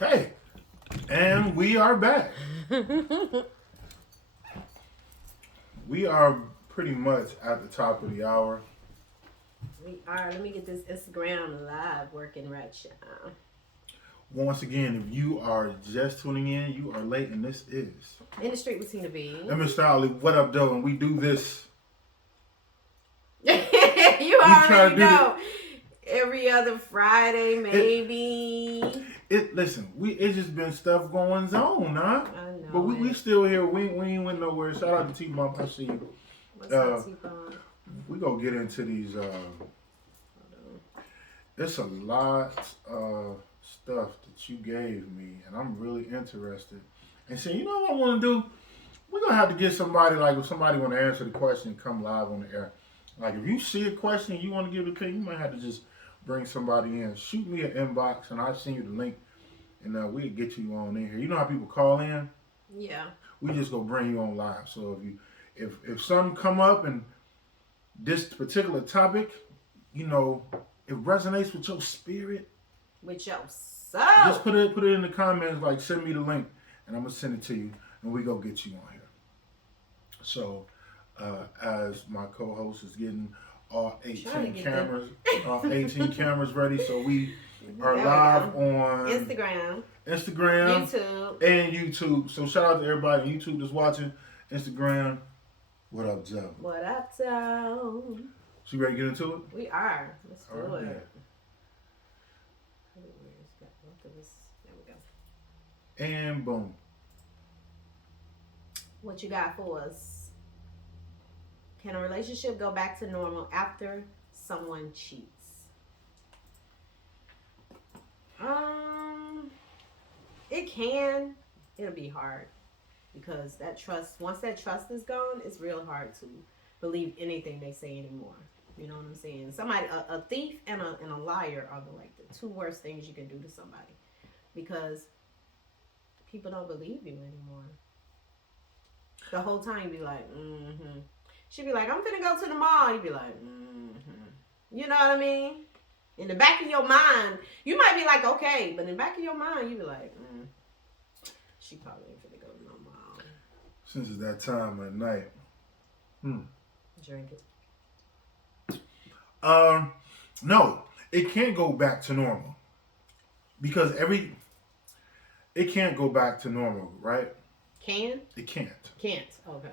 Hey, and we are back. We are pretty much at the top of the hour. We are. Let me get this Instagram live working right now. Once again, if you are just tuning in, you are late, and this is. In the street with Tina B. And Mr. Ali, what up, though? And we do this. You We try to already do know. Every other Friday, maybe. Listen, it's just been stuff going on, huh? I know. But we still here. We ain't went nowhere. Shout out to T Bump. I see you. What's up, T-Bone? We gonna get into these. It's a lot of stuff that you gave me, and I'm really interested. And see, you know what I want to do? We're gonna have to get somebody, like, if somebody want to answer the question, come live on the air. Like, if you see a question and you want to give it a opinion, you might have to just bring somebody in. Shoot me an inbox, and I'll send you the link, and we'll get you on in here. You know how people call in? Yeah. We just go bring you on live. So if something come up and this particular topic, you know, it resonates with your spirit, With your soul. just put it in the comments, like, send me the link, and I'm gonna send it to you, and we go get you on here. So, as my co-host is getting all 18 cameras ready, so we are live on Instagram, YouTube, and YouTube. So shout out to everybody on YouTube that's watching. Instagram, what up, Joe? What up, Joe? So you ready to get into it? We are. Let's do All right. it. There we go. And boom. What you got for us? Can a relationship go back to normal after someone cheats? It can. It'll be hard because that trust. Once that trust is gone, it's real hard to believe anything they say anymore. You know what I'm saying? Somebody, a thief and a liar are the two worst things you can do to somebody, because people don't believe you anymore. The whole time you be like, She'd be like, I'm finna go to the mall. You'd be like, You know what I mean? In the back of your mind, you might be like, okay, but in the back of your mind, you'd be like, she probably ain't finna go to no mall. Since it's that time at night. Drink it. No, it can't go back to normal. Because it can't go back to normal, right? Can? It can't. Can't. Okay.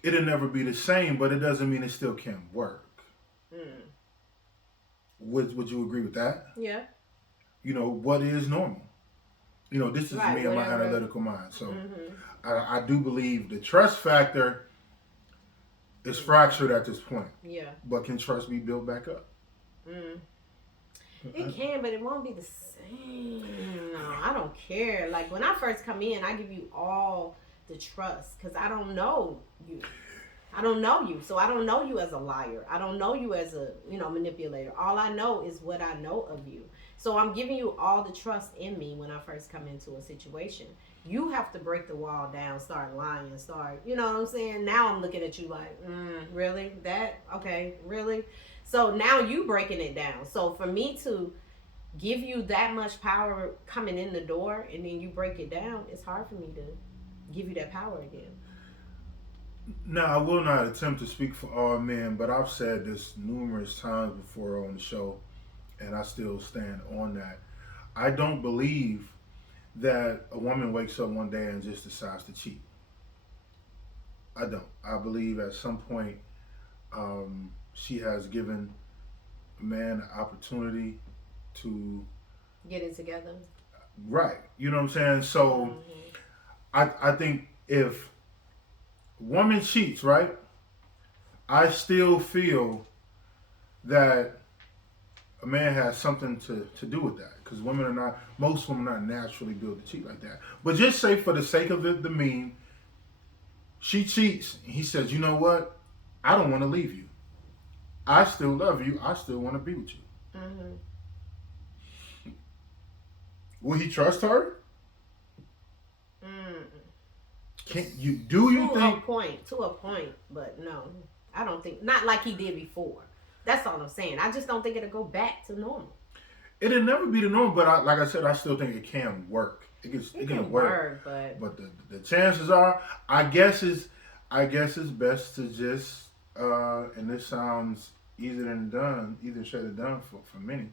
It'll never be the same, but it doesn't mean it still can't work. Would you agree with that? Yeah. You know, what is normal? You know, this is me and my analytical mind. So I do believe the trust factor is fractured at this point. Yeah. But can trust be built back up? It can, but it won't be the same. No, I don't care. Like, when I first come in, I give you all the trust because I don't know you. I don't know you. So I don't know you as a liar. I don't know you as a, manipulator. All I know is what I know of you. So I'm giving you all the trust in me when I first come into a situation. You have to break the wall down, start lying, you know what I'm saying? Now I'm looking at you like, really? That? Okay, really? So now you breaking it down. So for me to give you that much power coming in the door and then you break it down, it's hard for me to give you that power again. Now, I will not attempt to speak for all men, but I've said this numerous times before on the show, and I still stand on that. I don't believe that a woman wakes up one day and just decides to cheat. I don't. I believe at some point she has given a man an opportunity to get it together. Right. You know what I'm saying? So I think if a woman cheats, right, I still feel that a man has something to do with that, because most women are not naturally built to cheat like that. But just say, for the sake of the meme, she cheats and he says, you know what, I don't want to leave you, I still love you, I still want to be with you. Will he trust her? Can't you? Do you think? To a point, but no, I don't think, not like he did before. That's all I'm saying. I just don't think it'll go back to normal. It'll never be the norm, but like I said, I still think it can work. It It can can work, work, but but the chances are, I guess it's best to just and this sounds easier than done, easier said than done for many.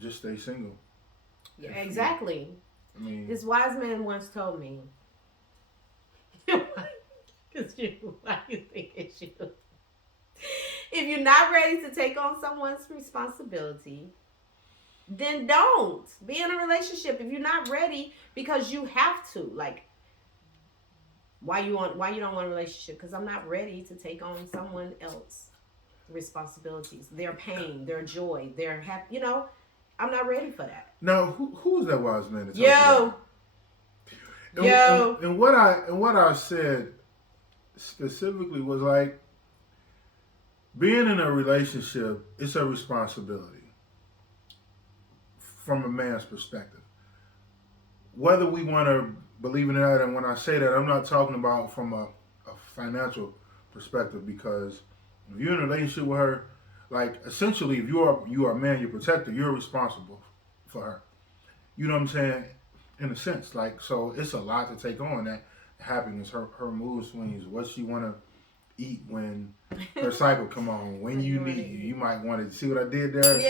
Just stay single. yeah, If you, exactly. I mean, This wise man once told me, "Cause you, why you think it's you? If you're not ready to take on someone's responsibility, then don't be in a relationship. If you're not ready, because you have to. Like, why you don't want a relationship? Because I'm not ready to take on someone else responsibilities, their pain, their joy, their happy. I'm not ready for that. now who's that wise man that told you that? Yo, yo, And what I said specifically was like being in a relationship. It's a responsibility from a man's perspective. Whether we want to believe in that, and when I say that, I'm not talking about from a financial perspective because if you're in a relationship with her, like essentially, if you are a man, you're protector, you're responsible for her. You know what I'm saying? In a sense, like so, it's a lot to take on. That happiness, her mood swings, what she want to eat when her cycle come on, when you need you might want to see what I did there.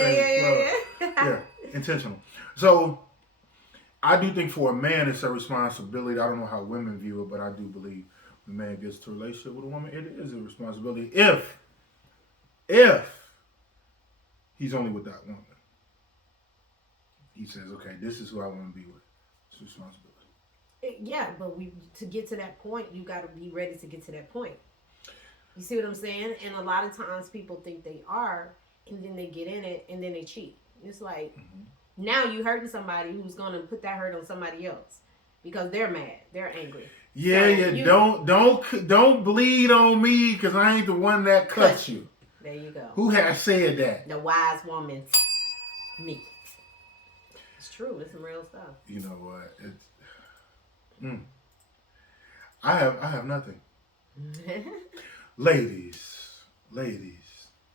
Yeah, intentional. So I do think for a man it's a responsibility. I don't know how women view it, but I do believe when a man gets to a relationship with a woman, it is a responsibility if he's only with that woman. He says, okay, this is who I want to be with. It's a responsibility. Yeah, but we to get to that point, you got to be ready to get to that point. You see what I'm saying? And a lot of times people think they are, and then they get in it, and then they cheat. It's like now you hurting somebody who's gonna put that hurt on somebody else because they're mad, they're angry. Yeah, So yeah. Don't bleed on me because I ain't the one that cut you. There you go. Who has said that? The wise woman, me. It's true. It's some real stuff. You know what? I have nothing. Ladies,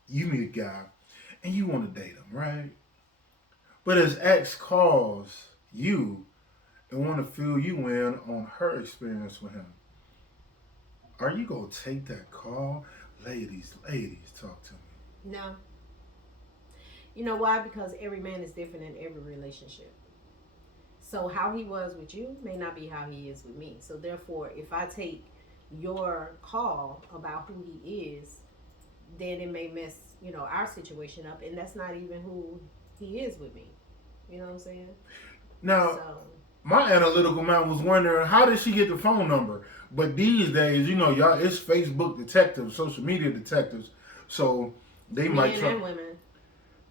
you meet a guy and you want to date him, right? But his ex calls you and want to fill you in on her experience with him. Are you gonna take that call? Ladies, talk to me. No. You know why? Because every man is different in every relationship. So how he was with you may not be how he is with me. So therefore, if I take your call about who he is, then it may mess, our situation up, and that's not even who he is with me. You know what I'm saying? Now, my analytical mind was wondering how did she get the phone number? But these days, y'all, it's Facebook detectives, social media detectives, so they might men and women.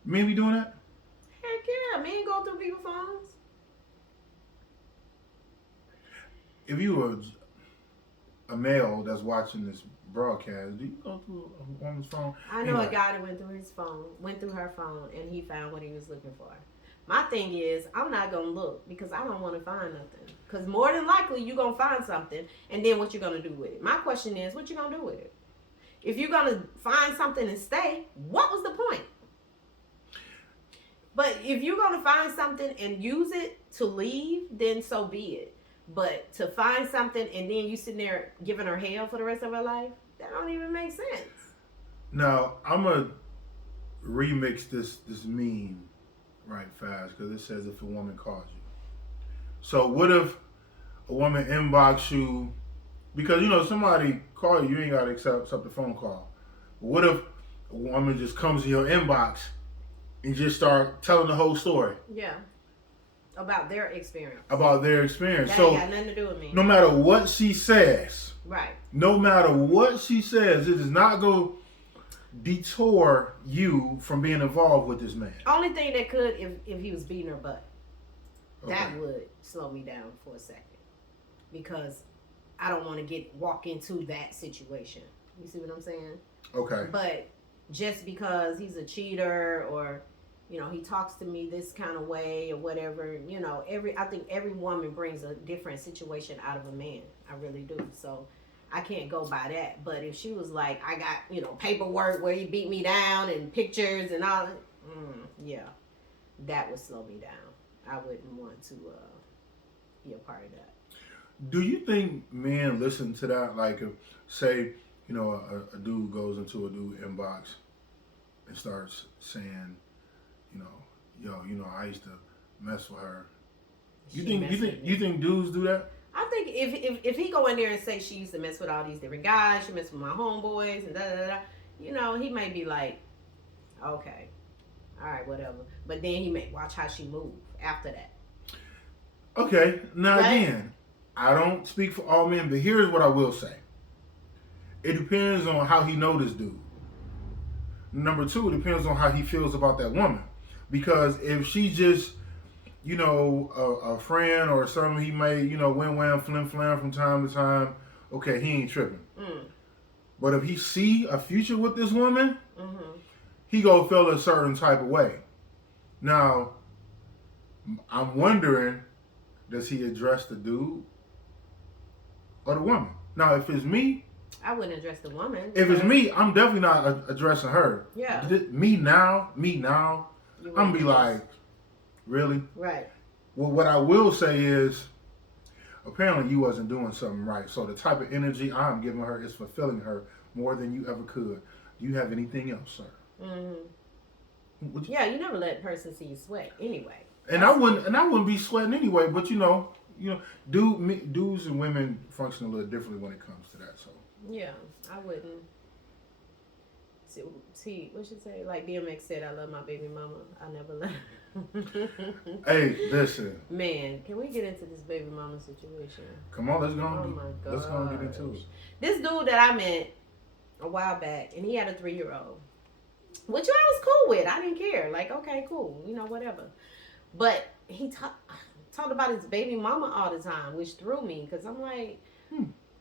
Men be doing that? Heck yeah, men go through people's phones. If you were a male that's watching this broadcast, do you go through a woman's phone? I know a guy that went through her phone, and he found what he was looking for. My thing is, I'm not going to look because I don't want to find nothing. Because more than likely, you're going to find something, and then what you're going to do with it. My question is, what you going to do with it? If you're going to find something and stay, what was the point? But if you're going to find something and use it to leave, then so be it. But to find something and then you sitting there giving her hell for the rest of her life, that don't even make sense. Now, I'm going to remix this meme right fast because it says if a woman calls you. So what if a woman inbox you because somebody call you ain't got to accept the phone call. What if a woman just comes in your inbox and just start telling the whole story? Yeah. About their experience. That So, ain't got nothing to do with me. No matter what she says. Right. No matter what she says, it is not going to detour you from being involved with this man. Only thing that could if he was beating her butt. Okay. That would slow me down for a second. Because I don't want to walk into that situation. You see what I'm saying? Okay. But just because he's a cheater or he talks to me this kind of way or whatever, I think every woman brings a different situation out of a man. I really do. So I can't go by that. But if she was like, I got, paperwork where he beat me down and pictures and all, yeah. that would slow me down. I wouldn't want to be a part of that. Do you think men listen to that? Like, if, say, a dude goes into a dude inbox and starts saying, you know, I used to mess with her. You think dudes do that? I think if he go in there and say she used to mess with all these different guys, she messed with my homeboys and da da da, he may be like, okay, all right, whatever. But then he may watch how she move after that. Okay, now right? Again, I don't speak for all men, but here's what I will say. It depends on how he know this dude. Number two, it depends on how he feels about that woman. Because if she's just, a friend or something he may, wham, flim, flam from time to time, okay, he ain't tripping. But if he see a future with this woman, he gonna feel a certain type of way. Now, I'm wondering, does he address the dude or the woman? Now, if it's me, I wouldn't address the woman. If it's me, I'm definitely not addressing her. Yeah. Me now, I'm gonna be like, really? Right. Well, what I will say is, apparently you wasn't doing something right. So the type of energy I'm giving her is fulfilling her more than you ever could. Do you have anything else, sir? Yeah, you never let a person see you sweat anyway. I wouldn't be sweating anyway. But dudes and women function a little differently when it comes to that. So. Yeah, I wouldn't. See, what should say? Like DMX said, I love my baby mama. I never let. Hey, listen. Man, can we get into this baby mama situation? Come on, let's go. Let's go get into it. This dude that I met a while back, and he had a 3-year-old, which I was cool with. I didn't care. Like, okay, cool, whatever. But he talked about his baby mama all the time, which threw me because I'm like.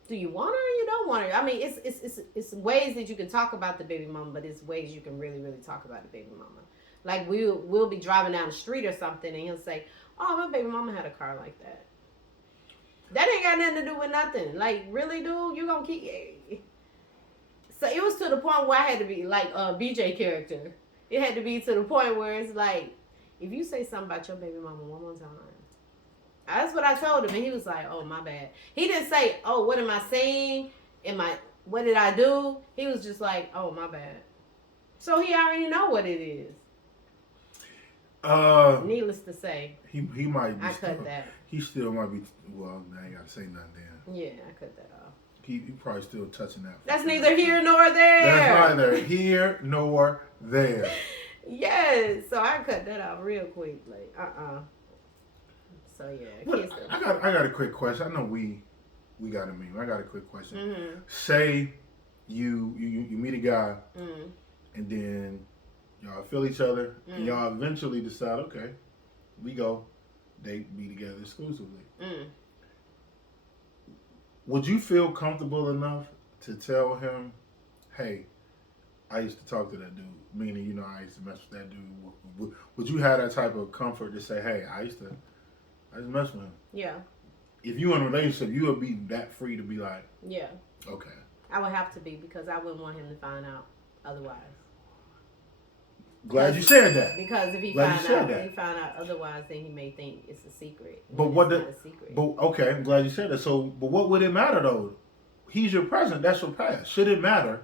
Do you want her or you don't want her? I mean, it's ways that you can talk about the baby mama, but it's ways you can really, really talk about the baby mama. Like we'll be driving down the street or something, and he'll say, "Oh, my baby mama had a car like that." That ain't got nothing to do with nothing. Like, really, dude, you gonna keep? So it was to the point where I had to be like a BJ character. It had to be to the point where it's like, if you say something about your baby mama one more time. That's what I told him, and he was like, "Oh, my bad." He didn't say, "Oh, what am I saying? What did I do?" He was just like, "Oh, my bad." So he already know what it is. Needless to say, he might be. I cut that. He still might be. Well, I ain't gotta say nothing then. Yeah, I cut that off. He probably still touching that. That's neither here nor there. That's neither here nor there. Yes, so I cut that off real quick. Like, So yeah, I got a quick question. I know we got a meme. I got a quick question. Mm-hmm. Say you meet a guy, and then y'all feel each other, and y'all eventually decide, okay, we go date, be together exclusively. Would you feel comfortable enough to tell him, hey, I used to talk to that dude, meaning I used to mess with that dude? Would you have that type of comfort to say, hey, I used to mess with him? Yeah. If you in a relationship, you would be that free to be like, yeah. Okay. I would have to be because I wouldn't want him to find out otherwise. Glad you said that. Because if he found out otherwise, then he may think it's a secret. But not a secret. But okay, I'm glad you said that. So, but what would it matter though? He's your present. That's your past. Should it matter,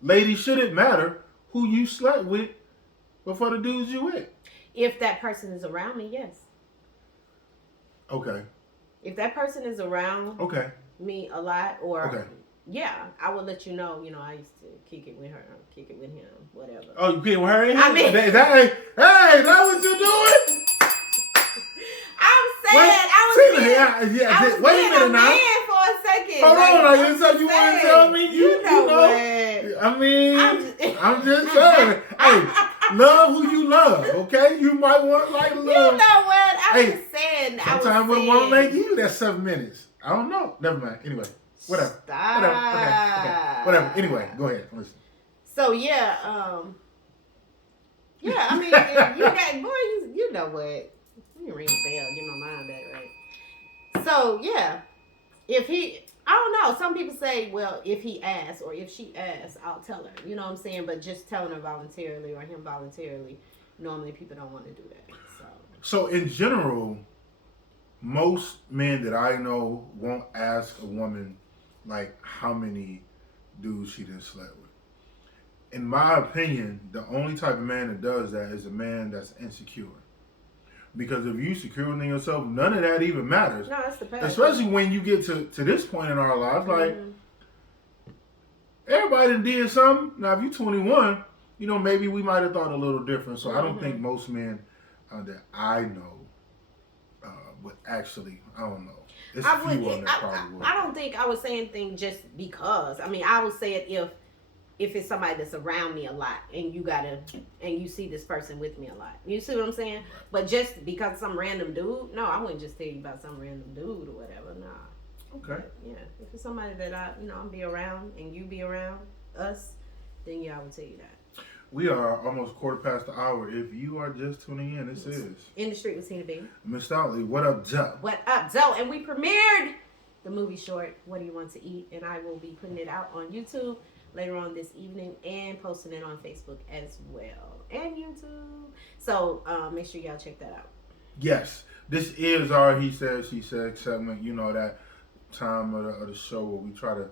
ladies? Should it matter who you slept with before the dudes you with? If that person is around me, yes. Okay. If that person is around me a lot, or yeah, I will let you know. I used to kick it with her, kick it with him, whatever. Oh, you kick it with her? I mean, hey, that what you doing? I'm saying I was wait a minute now. For a second. Hold on, so you want to tell me you know what? I mean, I'm just saying. Hey, love who you love, okay? You might want to love. You know what? I'm just saying. Sometimes we want to make you that 7 minutes. I don't know. Never mind. Anyway, whatever. Stop. Okay. Whatever. Anyway, go ahead. Listen. So yeah, I mean, if you got boy, you know what? Let me ring the bell, get my mind back right. So yeah, if he, I don't know. Some people say, well, if he asks or if she asks, I'll tell her. You know what I'm saying? But just telling her voluntarily or him voluntarily, normally people don't want to do that. So in general, most men that I know won't ask a woman like how many dudes she done slept with. In my opinion, the only type of man that does that is a man that's insecure. Because if you secure in yourself, none of that even matters. No, that's the past. Especially when you get to this point in our lives, like everybody done did something. Now, if you're 21, maybe we might have thought a little different. So I don't think most men that I know would actually. I don't know. It's a few on that probably would. I don't think I would say anything just because. I mean, I would say it if it's somebody that's around me a lot and you see this person with me a lot. You see what I'm saying? Right. But just because some random dude, no, I wouldn't just tell you about some random dude or whatever. Nah. Okay. But, yeah. If it's somebody that I'm be around and you be around us, then yeah, I would tell you that. We are almost quarter past the hour. If you are just tuning in, this is In the Street with Tina B. Miss Stout, what up, Joe? What up, Joe? And we premiered the movie short, What Do You Want to Eat? And I will be putting it out on YouTube later on this evening and posting it on Facebook as well and YouTube. So make sure y'all check that out. Yes, this is our He Said, She Said segment. That time of the show where we try to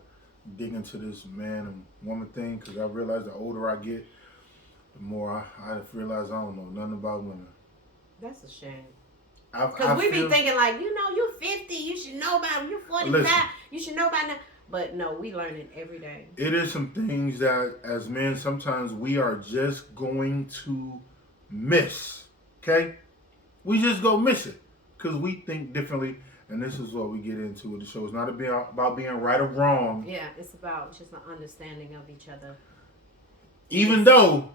dig into this man and woman thing, because I realize the older I get, the more I realize I don't know nothing about women. That's a shame. Because we be thinking like, you're 50, you should know about it. You're 45, you should know about it. But no, we learn it every day. It is some things that as men, sometimes we are just going to miss. Okay? We just go miss it because we think differently. And this is what we get into with the show. It's not about being right or wrong. Yeah, it's about just an understanding of each other. Even though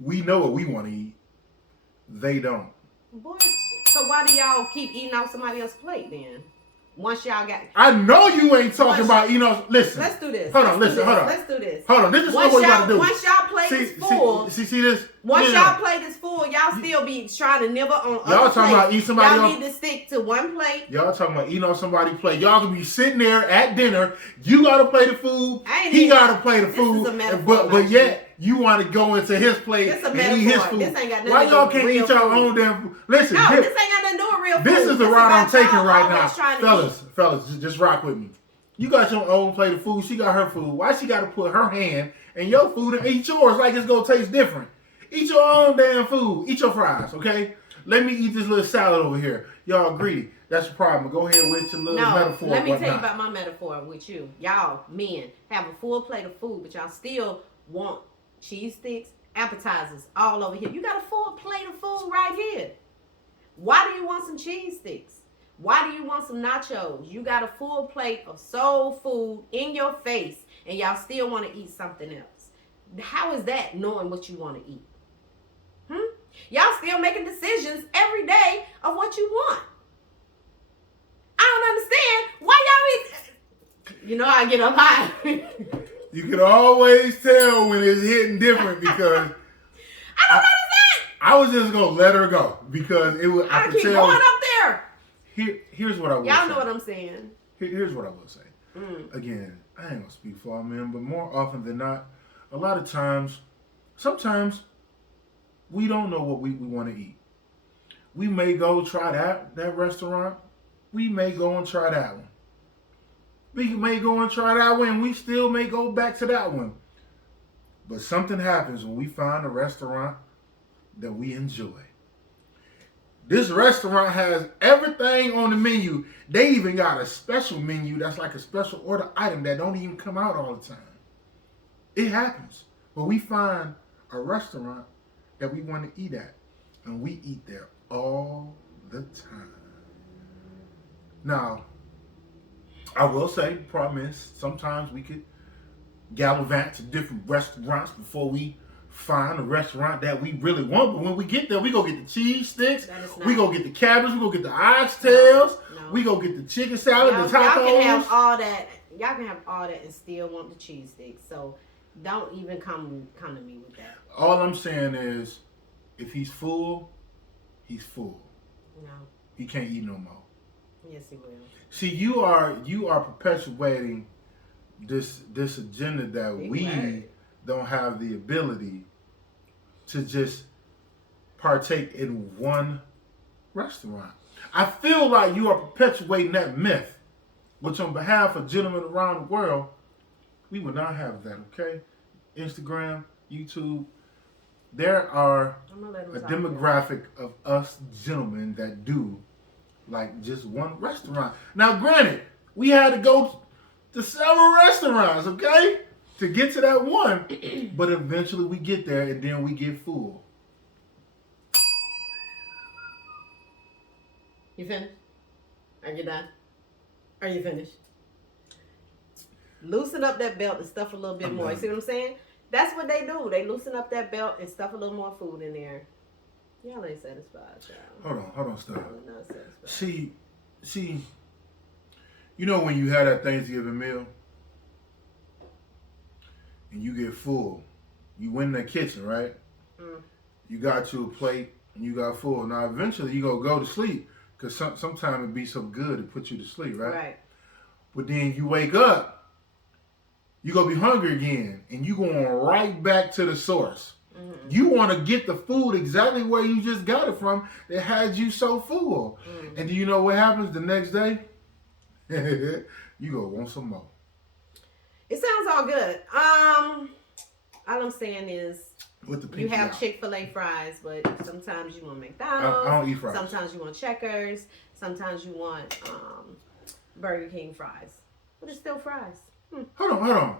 we know what we want to eat, they don't. Boy, so why do y'all keep eating off somebody else's plate then? Once y'all got... I know you ain't talking about, listen. Let's do this. Hold on. Let's do this. Hold on. This is what we got to do. Once y'all plate is full... See this? Once y'all plate is full, y'all still be trying to nibble on other y'all talking about eat somebody y'all need to stick to one plate. Y'all talking about eating on somebody's plate. Y'all can be sitting there at dinner. You got to play the food. He got to play the food. This is a metaphor, but yet... You want to go into his plate and eat his food. This ain't got nothing Why to do y'all with can't real eat your food. own damn food? Listen, no, this ain't got nothing to do with real food. This is the route I'm taking right now. Fellas, just rock with me. You got your own plate of food. She got her food. Why she got to put her hand in your food and eat yours like it's going to taste different? Eat your own damn food. Eat your fries, okay? Let me eat this little salad over here. Y'all greedy. That's the problem. Go ahead with your little metaphor. Let me tell you about my metaphor with you. Y'all, men, have a full plate of food, but y'all still want cheese sticks, appetizers all over here. You got a full plate of food right here. Why do you want some cheese sticks? Why do you want some nachos? You got a full plate of soul food in your face and y'all still want to eat something else. How is that knowing what you want to eat? Y'all still making decisions every day of what you want. I don't understand why y'all I get up high. You can always tell when it's hitting different because I don't understand. I was just gonna let her go because it was. I keep going up there. Here's what I will say. Y'all know what I'm saying. Here's what I will say. Again, I ain't gonna speak for all men, but more often than not, a lot of times, sometimes we don't know what we want to eat. We may go try that restaurant. We may go and try that one. We may go and try that one, and we still may go back to that one. But something happens when we find a restaurant that we enjoy. This restaurant has everything on the menu. They even got a special menu that's like a special order item that don't even come out all the time. It happens. But we find a restaurant that we want to eat at, and we eat there all the time. Now, I will say, the problem is, sometimes we could gallivant to different restaurants before we find a restaurant that we really want. But when we get there, we go get the cheese sticks, we go get the cabbage, we go get the oxtails, we go get the chicken salad, the tacos. Y'all can have all that. Y'all can have all that and still want the cheese sticks. So don't even come to me with that. All I'm saying is, if he's full, he's full. No. He can't eat no more. Yes, he will. See, you are perpetuating this agenda that we don't have the ability to just partake in one restaurant. I feel like you are perpetuating that myth, which on behalf of gentlemen around the world, we would not have that, okay? Instagram, YouTube, there are a demographic of us gentlemen that do like just one restaurant. Now, granted, we had to go to several restaurants, okay, to get to that one, but eventually we get there and then we get full. You finished? Are you done? Are you finished? Loosen up that belt and stuff a little bit more. You see what I'm saying? That's what they do. They loosen up that belt and stuff a little more food in there. Y'all ain't satisfied, child. Hold on, stop. Y'all not satisfied. See, you know when you had that Thanksgiving meal and you get full, you went in the kitchen, right? Mm. You got you a plate and you got full. Now eventually you go to sleep because sometimes it be so good to put you to sleep, right? Right. But then you wake up, you gonna be hungry again, and you going right back to the source. Mm-hmm. You want to get the food exactly where you just got it from that had you so full. Mm-hmm. And do you know what happens the next day? You go want some more. It sounds all good. All I'm saying is you have Chick-fil-A fries, but sometimes you want McDonald's. I don't eat fries. Sometimes you want Checkers. Sometimes you want Burger King fries. But it's still fries. Hold on.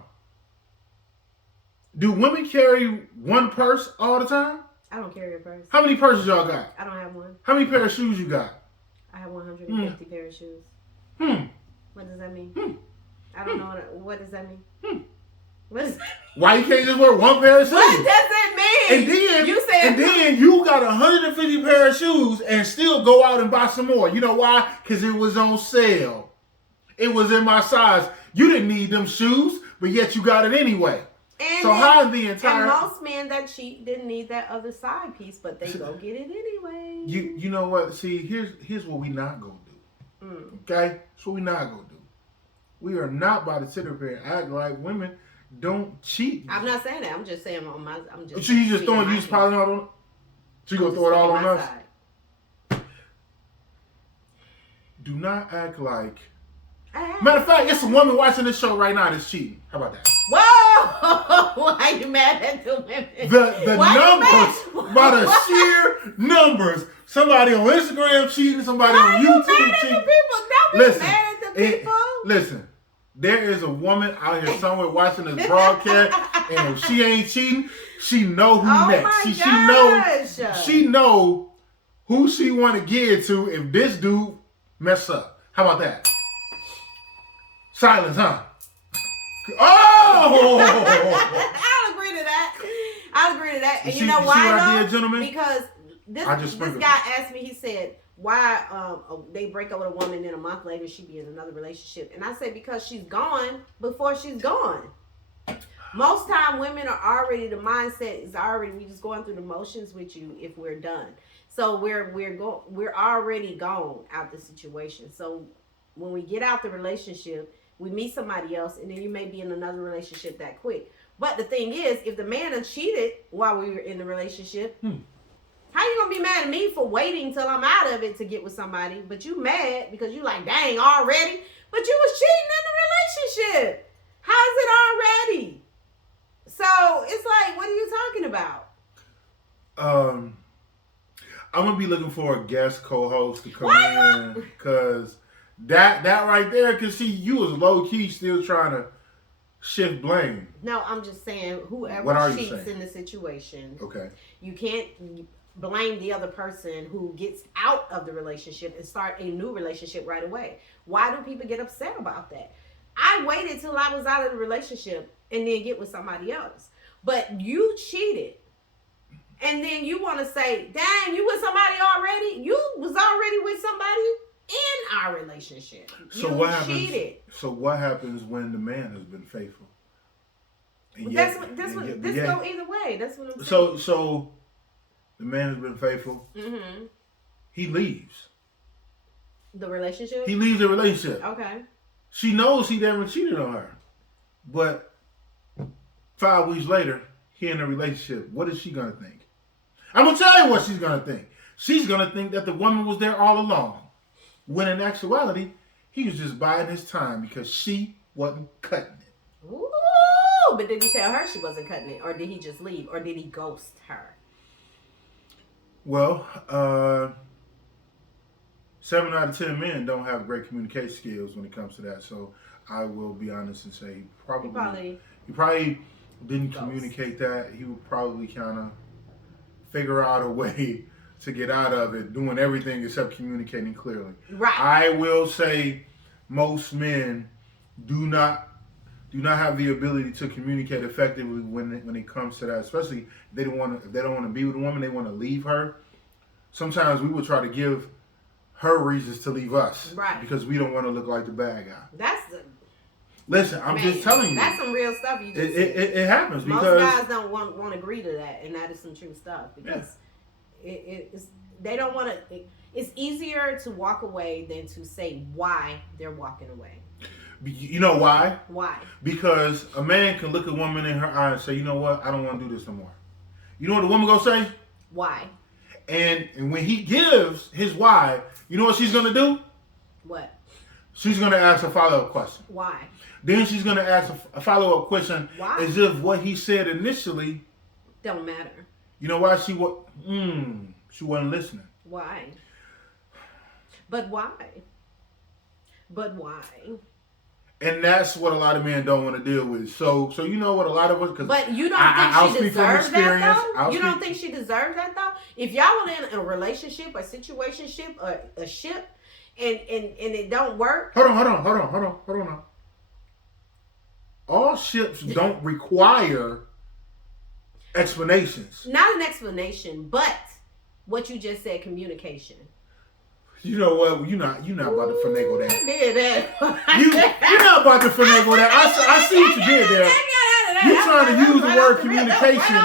Do women carry one purse all the time? I don't carry a purse. How many purses y'all got? I don't have one. How many pair of shoes you got? I have 150 pair of shoes. What does that mean? I don't know. What does that mean? What is that? Why you can't just wear one pair of shoes? What does it mean? And then you got 150 pair of shoes and still go out and buy some more. You know why? Because it was on sale. It was in my size. You didn't need them shoes, but yet you got it anyway. And so how the entire... And most men that cheat didn't need that other side piece, but they go get it anyway. You know what? See, here's what we not gonna do. Okay? That's what we not gonna do. We are not about to sit up here and act like women don't cheat. I'm not saying that. I'm just saying I'm just... So you just throwing... You just piling out on... So you gonna throw it all on us? Side. Do not act like... Matter of fact, it's a woman watching this show right now that's cheating. How about that? Whoa! Why are you mad at the women? The numbers, by the sheer numbers. Somebody on Instagram cheating, somebody on YouTube cheating. Don't be mad at the people. Listen, there is a woman out here somewhere watching this broadcast, and if she ain't cheating, she know who next. She know who she want to get to if this dude mess up. How about that? Silence, huh? Oh! I'll agree to that. And you know why, though? Gentlemen? Because this guy asked me, he said, why they break up with a woman and then a month later she be in another relationship. And I said, because she's gone before she's gone. Most time women are already, the mindset is already, we just going through the motions with you if we're done. So we're already gone out the situation. So when we get out the relationship, we meet somebody else, and then you may be in another relationship that quick. But the thing is, if the man had cheated while we were in the relationship, how you gonna be mad at me for waiting till I'm out of it to get with somebody? But you mad because you like, dang, already? But you was cheating in the relationship. How's it already? So it's like, what are you talking about? I'm gonna be looking for a guest co-host to come in because. That right there, because see, you was low-key still trying to shift blame. No, I'm just saying, whoever cheats in the situation, okay, you can't blame the other person who gets out of the relationship and start a new relationship right away. Why do people get upset about that? I waited till I was out of the relationship and then get with somebody else. But you cheated. And then you want to say, dang, you with somebody already? You was already with somebody in our relationship. So what happens? So what happens when the man has been faithful? This go either way. That's what I'm saying. So the man has been faithful. Mm-hmm. He leaves. The relationship? He leaves the relationship. Okay. She knows he never cheated on her. But 5 weeks later, he in a relationship. What is she gonna think? I'm gonna tell you what she's gonna think. She's gonna think that the woman was there all along, when in actuality, he was just biding his time because she wasn't cutting it. Ooh, but did he tell her she wasn't cutting it, or did he just leave, or did he ghost her? Well, 7 out of 10 men don't have great communication skills when it comes to that. So I will be honest and say he probably didn't communicate that. He would probably kind of figure out a way to get out of it, doing everything except communicating clearly. Right. I will say most men do not have the ability to communicate effectively when it comes to that. Especially if they don't want to be with a woman, they want to leave her. Sometimes we will try to give her reasons to leave us, right? Because we don't want to look like the bad guy. Listen, I'm just telling you. That's some real stuff you just said. It happens most because guys don't want to agree to that, and that is some true stuff because they don't want to. It's easier to walk away than to say why they're walking away. You know why? Why? Because a man can look a woman in her eye and say, you know what, I don't want to do this no more. You know what the woman gonna say? Why? And when he gives his why, you know what she's gonna do? What? She's gonna ask a follow-up question. Why? Then she's gonna ask a follow-up question. Why? As if what he said initially don't matter. You know why she wasn't listening. Why? But why? But why? And that's what a lot of men don't want to deal with. So you know what a lot of us. But you don't think she deserves that though. You don't think she deserves that though. If y'all were in a relationship, a situationship, or a ship, and it don't work. Hold on now. All ships don't require explanations. Not an explanation, but what you just said, communication. You know what? You're not about to finagle that. I did that. You're not about to finagle that. I see what you did there. You're trying to use the word communication.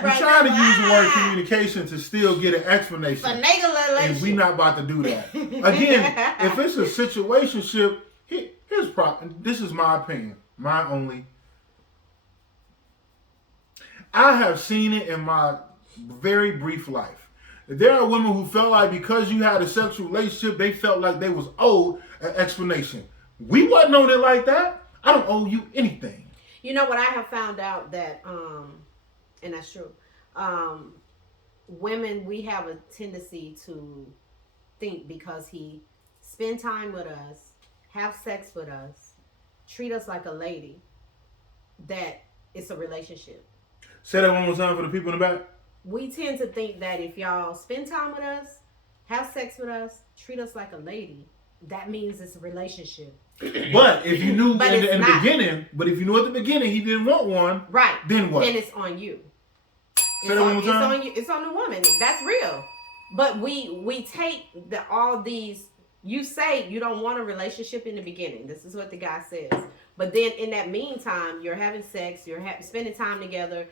You're trying to use the word communication to still get an explanation. And we're not about to do that. Again, if it's a situationship, here's the problem. This is my opinion. My only. I have seen it in my very brief life. There are women who felt like because you had a sexual relationship, they felt like they was owed an explanation. We wasn't on it like that. I don't owe you anything. You know what I have found out that, and that's true, women, we have a tendency to think because he spend time with us, have sex with us, treat us like a lady, that it's a relationship. Say that one more time for the people in the back. We tend to think that if y'all spend time with us, have sex with us, treat us like a lady, that means it's a relationship. But if you knew in the beginning, at the beginning he didn't want one, right? Then what? Then it's on you. Say that one more time. It's on you. It's on the woman. That's real. But we take all these. You say you don't want a relationship in the beginning. This is what the guy says. But then in that meantime, you're having sex. You're spending time together.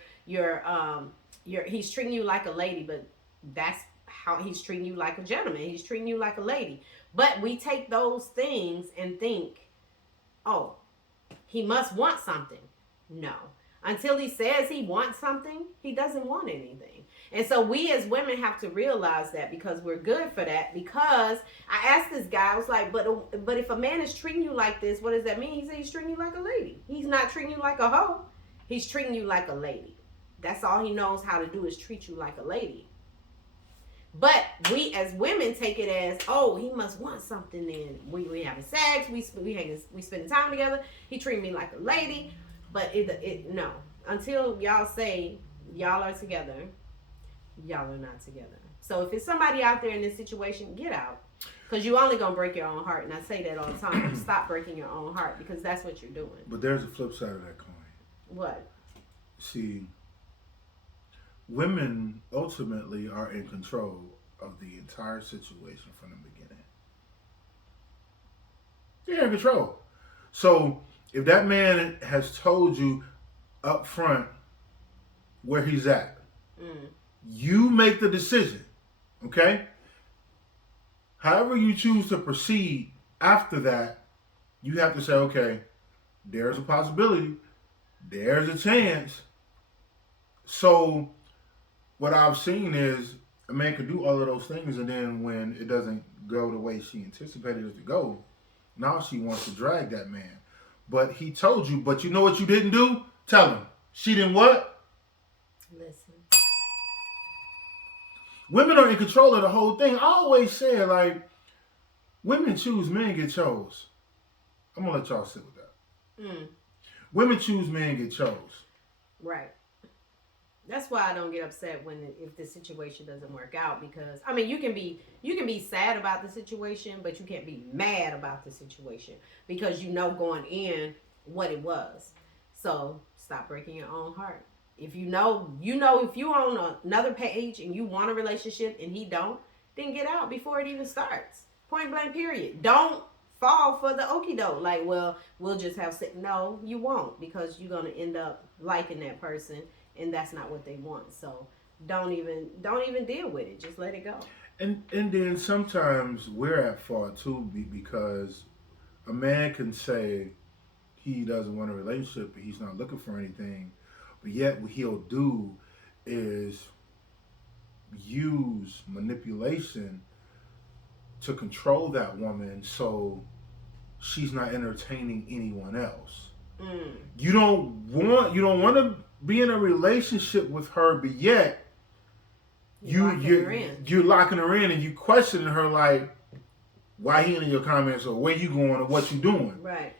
He's treating you like a lady, but that's how he's treating you like a gentleman. He's treating you like a lady. But we take those things and think, oh, he must want something. No. Until he says he wants something, he doesn't want anything. And so we as women have to realize that, because we're good for that. Because I asked this guy, I was like, but if a man is treating you like this, what does that mean? He said he's treating you like a lady. He's not treating you like a hoe. He's treating you like a lady. That's all he knows how to do is treat you like a lady. But we as women take it as, oh, he must want something then. We having sex, we spending time together. He treating me like a lady. But no. Until y'all say y'all are together, y'all are not together. So if it's somebody out there in this situation, get out. Because you only going to break your own heart. And I say that all the time. Stop breaking your own heart, because that's what you're doing. But there's a flip side of that coin. What? See, women ultimately are in control of the entire situation from the beginning. They're in control. So if that man has told you up front where he's at, you make the decision, okay? However you choose to proceed after that, you have to say, okay, there's a possibility, there's a chance. So what I've seen is a man can do all of those things, and then when it doesn't go the way she anticipated it to go, now she wants to drag that man. But he told you, but you know what you didn't do? Tell him. She didn't what? Listen. Women are in control of the whole thing. I always say, like, women choose, men get chose. I'm going to let y'all sit with that. Mm. Women choose, men get chose. Right. That's why I don't get upset if the situation doesn't work out, because I mean you can be sad about the situation, but you can't be mad about the situation because you know going in what it was. So stop breaking your own heart. If you know if you're on another page and you want a relationship and he don't, then get out before it even starts. Point blank period. Don't fall for the okie doke. Like, well, we'll just have sex. No, you won't, because you're gonna end up liking that person, and that's not what they want. So don't even deal with it. Just let it go. And then sometimes we're at fault too because a man can say he doesn't want a relationship, but he's not looking for anything. But yet what he'll do is use manipulation to control that woman so she's not entertaining anyone else. Mm. You don't want to be in a relationship with her, but yet you're locking her in and you questioning her like why he in your comments or where you going or what you doing. Right.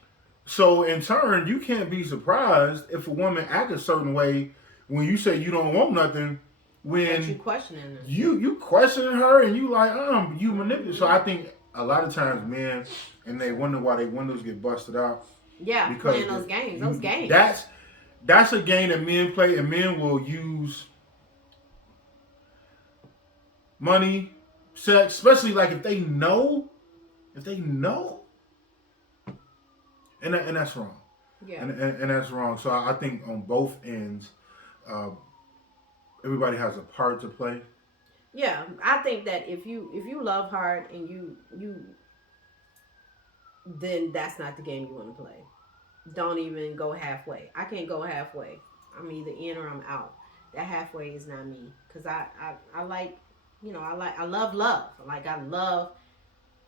So in turn, you can't be surprised if a woman act a certain way when you say you don't want nothing. When but you questioning her. You questioning her and you like you manipulate. So I think a lot of times men and they wonder why their windows get busted out. Yeah, Because playing those games. Those games. That's a game that men play, and men will use money, sex, especially like if they know, and that's wrong. Yeah. And that's wrong. So I think on both ends, uh, everybody has a part to play. Yeah, I think that if you love hard and you then that's not the game you want to play. Don't even go halfway. I can't go halfway. I'm either in or I'm out. That halfway is not me, because I like, I love love. Like, I love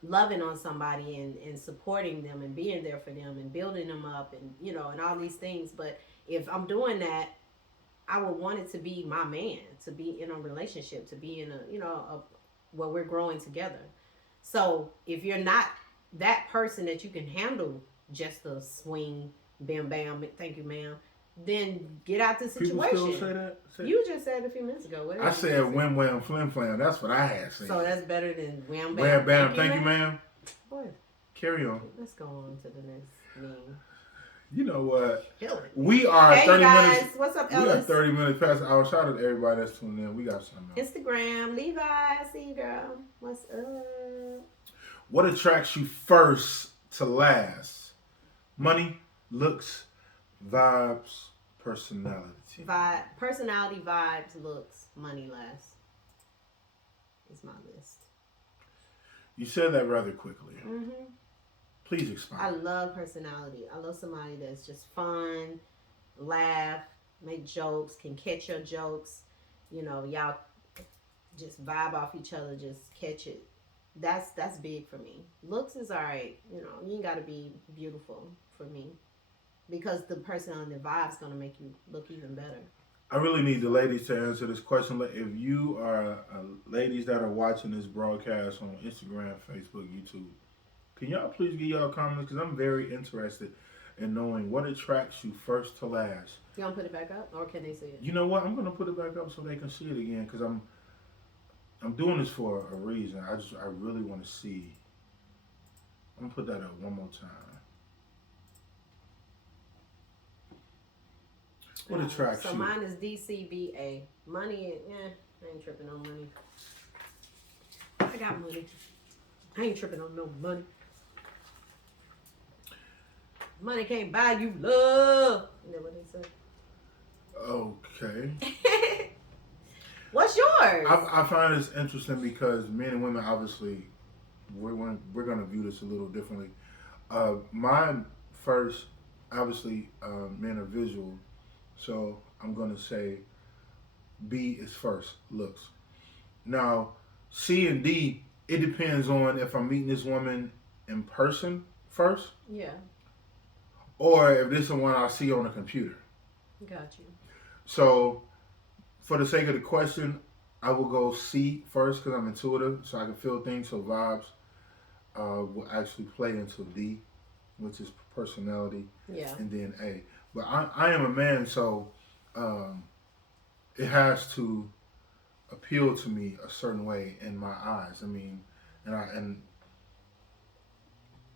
loving on somebody and supporting them and being there for them and building them up, and and all these things. But if I'm doing that, I would want it to be my man, to be in a relationship, to be in where we're growing together. So if you're not that person that you can handle just a swing, bam, bam, thank you, ma'am, then get out the People situation. still say that. You just said a few minutes ago. What I did you said say? wham wham flim flam. That's what I had said. So that's better than wham, bam, Wham bam. Thank you, ma'am. What? Carry on. Let's go on to the next meme. You know what? Hillary. We are Hey 30 guys, minutes. what's up, We are Ellis? 30 minutes past the hour. Shout out to everybody that's tuning in. We got something else. Instagram, Levi, I see you, girl. What's up? What attracts you first to last? Money, looks, vibes, personality. Personality, vibes, looks, money, last. Is my list. You said that rather quickly. Mm-hmm. Please I explain. love personality. I love somebody that's just fun, laugh, make jokes, can catch your jokes. Y'all just vibe off each other, just catch it. That's big for me. Looks is alright. You ain't gotta be beautiful for me, because the personality and the vibe's gonna make you look even better. I really need the ladies to answer this question. If you are ladies that are watching this broadcast on Instagram, Facebook, YouTube, can y'all please give y'all comments? Because I'm very interested in knowing what attracts you first to last. You gonna put it back up, or can they see it? You know what? I'm gonna put it back up so they can see it again. Because I'm doing this for a reason. I really want to see. I'm gonna put that up one more time. What attracts So you? mine is DCBA. Money, I ain't tripping on money. I got money. I ain't tripping on no money. Money can't buy you love. Isn't that what they Okay. say? What's yours? I find this interesting because men and women obviously we're gonna view this a little differently. Mine first, obviously, men are visual, so I'm gonna say B is first, looks. Now, C and D, it depends on if I'm meeting this woman in person first, Yeah, or if this is the one I see on the computer. got you. So, for the sake of the question, I will go C first because I'm intuitive, so I can feel things. So vibes will actually play into D, which is personality, Yeah, and then A. But I am a man, so um, it has to appeal to me a certain way in my eyes. I mean, and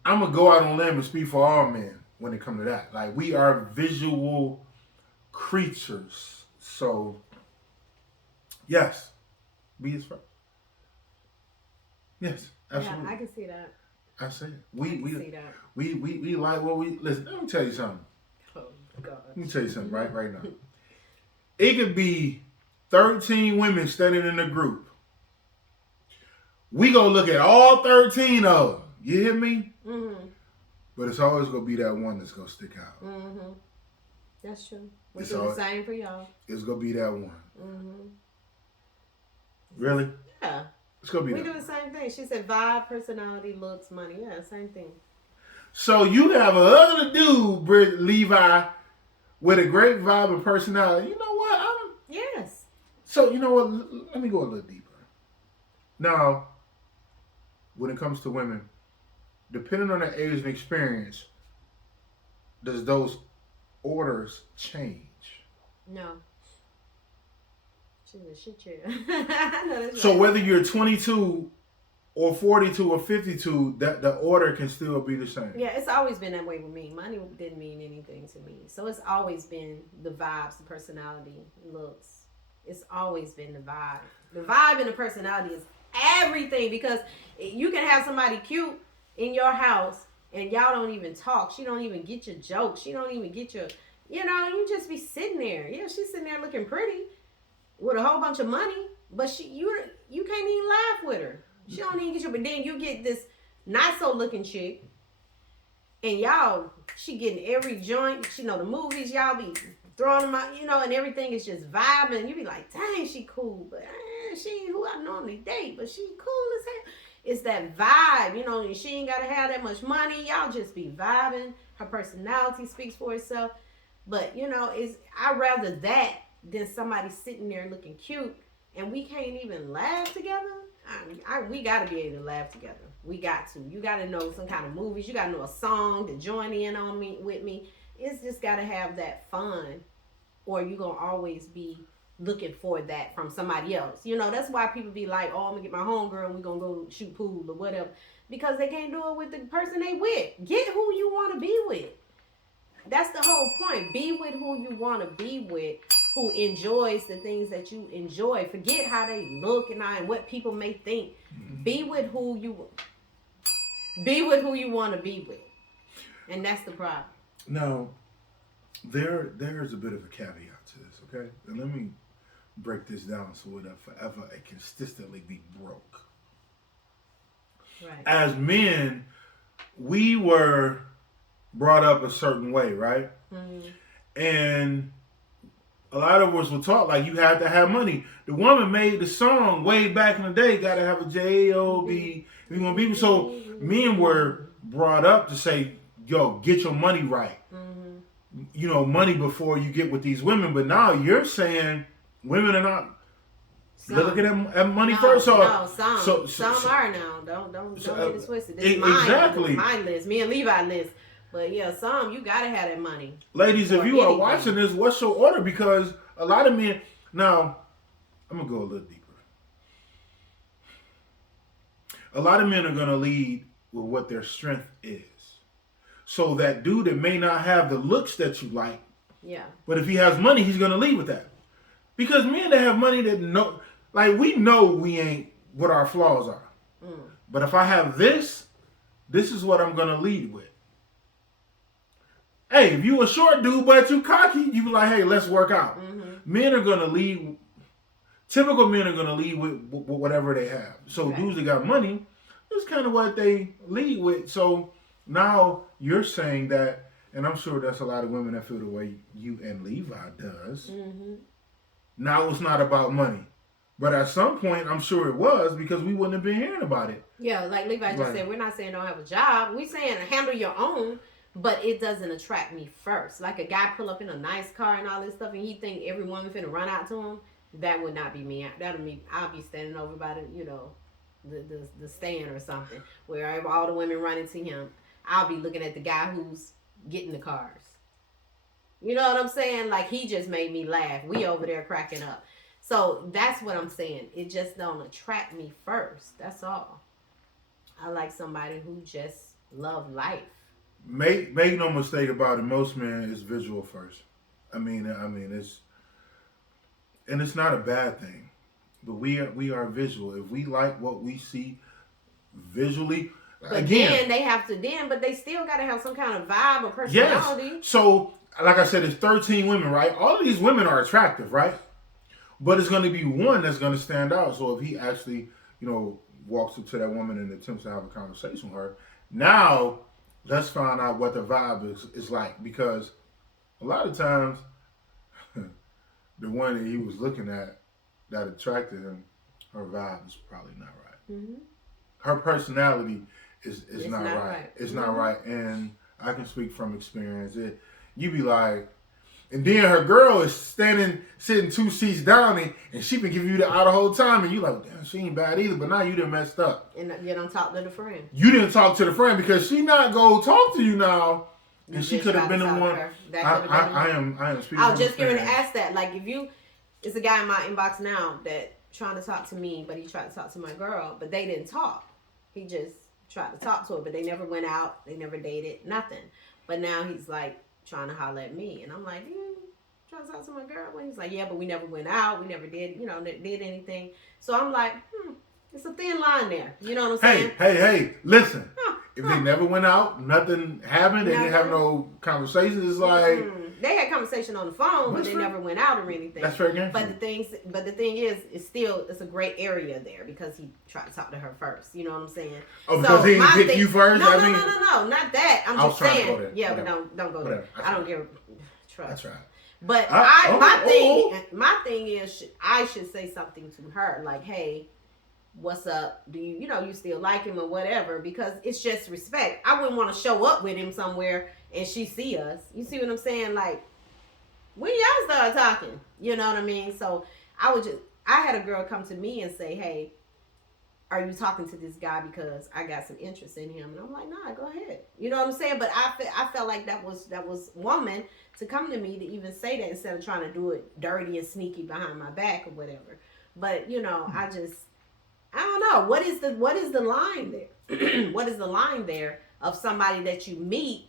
I'm gonna go out on a limb and speak for all men when it comes to that. Like we are visual creatures, so yes, B is first. Yes, absolutely. yeah, I can see that. I say it. I can see that. We like what we listen. Let me tell you something. Oh God. Let me tell you something right now. It could be 13 women standing in a group. We gonna look at all 13 of them. You hear me? Mm-hmm. But it's always gonna be that one that's gonna stick out. Mm-hmm. That's true. We It's do all- the same for y'all. It's gonna be that one. Mm-hmm. Really? Yeah. It's gonna be We that do one. the same thing. She said vibe, personality, looks, money. Yeah, same thing. So you have a other dude, Levi, with a great vibe and personality. You know what? Yes. So you know what? Let me go a little deeper. Now, when it comes to women, depending on their age and experience, does those orders change? No. She's a shit chair. I know that's So right. whether you're 22 or 42 or 52, that the order can still be the same. Yeah, it's always been that way with me. Money didn't mean anything to me. So it's always been the vibes, the personality, looks. It's always been the vibe. The vibe and the personality is everything because you can have somebody cute in your house and y'all don't even talk. She don't even get your jokes. She don't even get your, you just be sitting there. Yeah, she's sitting there looking pretty with a whole bunch of money, but you can't even laugh with her. She don't even get you. But then you get this not so looking chick, and y'all, she getting every joint. She know the movies. Y'all be throwing them out, and everything is just vibing. You be like, dang, she cool, but she ain't who I normally date, but she cool as hell. It's that vibe, and she ain't gotta have that much money. Y'all just be vibing. Her personality speaks for itself. But I'd rather that than somebody sitting there looking cute and we can't even laugh together. We gotta be able to laugh together. We got to. You gotta know some kind of movies. You gotta know a song to join in on me with me. It's just gotta have that fun, or you gonna always be looking for that from somebody else. That's why people be like, "Oh, I'm gonna get my homegirl and we gonna go shoot pool or whatever," because they can't do it with the person they with. Get who you want to be with. That's the whole point. Be with who you want to be with, who enjoys the things that you enjoy. Forget how they look and what people may think. Be with who you want to be with. And that's the problem. Now, there's a bit of a caveat to this, okay? And let me break this down so it'll forever and consistently be broke. Right. As men, we were brought up a certain way, right? Mm-hmm. And a lot of us were taught like you had to have money. The woman made the song way back in the day, gotta have a J-O-B. If you want to be so men were brought up to say, yo, get your money right. Mm-hmm. Money before you get with these women. But now you're saying women are not looking at money first. Some are now. Don't get it twisted. This is exactly my list. Me and Levi list. But yeah, some you gotta have that money. Ladies, if you are watching this, what's your order? Because a lot of men. Now, I'm gonna go a little deeper. A lot of men are gonna lead with what their strength is. So that dude that may not have the looks that you like, yeah. But if he has money, he's gonna lead with that. Because men that have money that know, like we know we ain't what our flaws are. But if I have this is what I'm gonna lead with. Hey, if you a short dude but you cocky, you be like, hey, let's work out. Men are gonna lead. Typical men are gonna lead with whatever they have. So dudes that got money, that's kind of what they lead with. So now you're saying that, and I'm sure that's a lot of women that feel the way you and Levi does. Now it's not about money. But at some point, I'm sure it was because we wouldn't have been hearing about it. Yeah, like Levi just said, we're not saying don't have a job. We're saying handle your own, but it doesn't attract me first. Like a guy pull up in a nice car and all this stuff, and he think every woman finna run out to him. That would not be me. That'll be I'll be standing over by the stand or something where all the women running to him. I'll be looking at the guy who's getting the cars. You know what I'm saying? Like he just made me laugh. We over there cracking up. So that's what I'm saying. It just don't attract me first. That's all. I like somebody who just love life. Make no mistake about it. Most men is visual first. I mean it's not a bad thing, but we are visual. If we like what we see visually, But again, then they have to but they still got to have some kind of vibe or yes. personality. So like I said, it's 13 women, right? All of these women are attractive, right? But it's going to be one that's going to stand out. So if he actually, walks up to that woman and attempts to have a conversation with her, now let's find out what the vibe is like. Because a lot of times, the one that he was looking at that attracted him, her vibe is probably not right. Mm-hmm. Her personality is not right. Right. It's mm-hmm. not right. And I can speak from experience. You be like, and then her girl is sitting 2 seats down, and she been giving you the eye the whole time, and you like, damn, she ain't bad either, but now you done messed up. And you don't talk to the friend. You didn't talk to the friend because she not go talk to you now, and she could have been the one. I am speaking. I was just going to ask that. Like, it's a guy in my inbox now that trying to talk to me, but he tried to talk to my girl, but they didn't talk. He just tried to talk to her, but they never went out, they never dated, nothing. But now he's like trying to holler at me, and I'm like, trying to talk to my girl. And he's like, yeah, but we never went out, we never did anything. So I'm like, it's a thin line there. You know what I'm saying? Hey, listen. If they never went out, nothing happened, they didn't have no conversations. It's like they had conversation on the phone, but they never went out or anything. That's fair game. But the thing is, it's a great area there because he tried to talk to her first. You know what I'm saying? Oh, because he didn't pick you first? No, not that. I'm just saying. Go there. Yeah, whatever. but don't go there. I don't give trust. That's right. But my thing is, I should say something to her like, hey, what's up? Do you still like him or whatever? Because it's just respect. I wouldn't want to show up with him somewhere and she see us. You see what I'm saying? Like, when y'all start talking, you know what I mean? So I had a girl come to me and say, hey, are you talking to this guy because I got some interest in him? And I'm like, nah, go ahead. You know what I'm saying? But I felt like that was woman to come to me to even say that instead of trying to do it dirty and sneaky behind my back or whatever. But I don't know. What is the line there? What is the line there of somebody that you meet,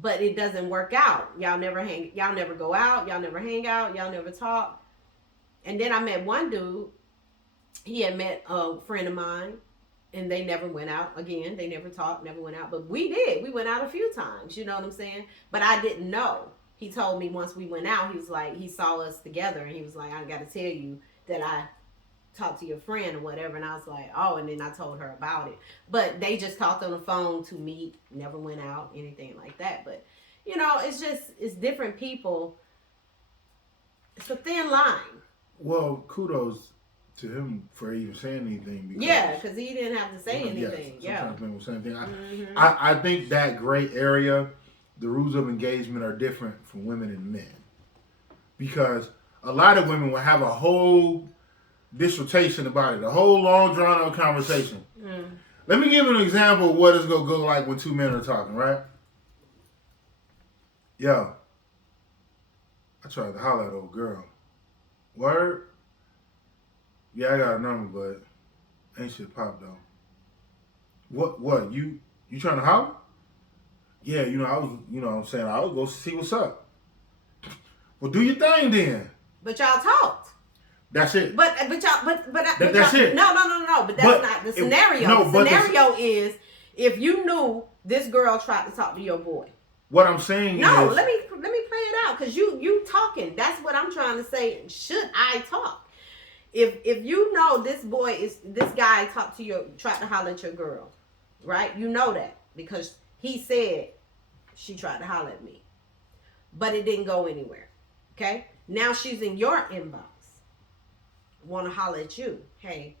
but it doesn't work out? Y'all never go out, y'all never hang out, y'all never talk. And then I met one dude. He had met a friend of mine, and they never went out again. They never talked, never went out. But we did. We went out a few times. You know what I'm saying? But I didn't know. He told me once we went out, he was like, he saw us together, and he was like, I got to tell you that I talk to your friend or whatever. And I was like, oh, and then I told her about it. But they just talked on the phone to meet, never went out, anything like that. But it's different people. It's a thin line. Well, kudos to him for even saying anything. Because he didn't have to say anything. Sometimes men will say anything. I think that gray area, the rules of engagement are different for women and men. Because a lot of women will have a whole dissertation about it, a whole long drawn out conversation. Let me give you an example of what it's gonna go like when two men are talking, right? Yo, I tried to holler at old girl. Word? Yeah, I got a number, but ain't shit pop though. What? You trying to holler? Yeah, I was, what I'm saying, I was go see what's up. Well, do your thing then. But y'all talked. That's it. But That's it. No. But that's not the scenario. The scenario is if you knew this girl tried to talk to your boy. What I'm saying is. No, let me play it out because you talking. That's what I'm trying to say. Should I talk? If you know this guy tried to holler at your girl, right? You know that because he said she tried to holler at me, but it didn't go anywhere. Okay, now she's in your inbox. want to holler at you. Hey,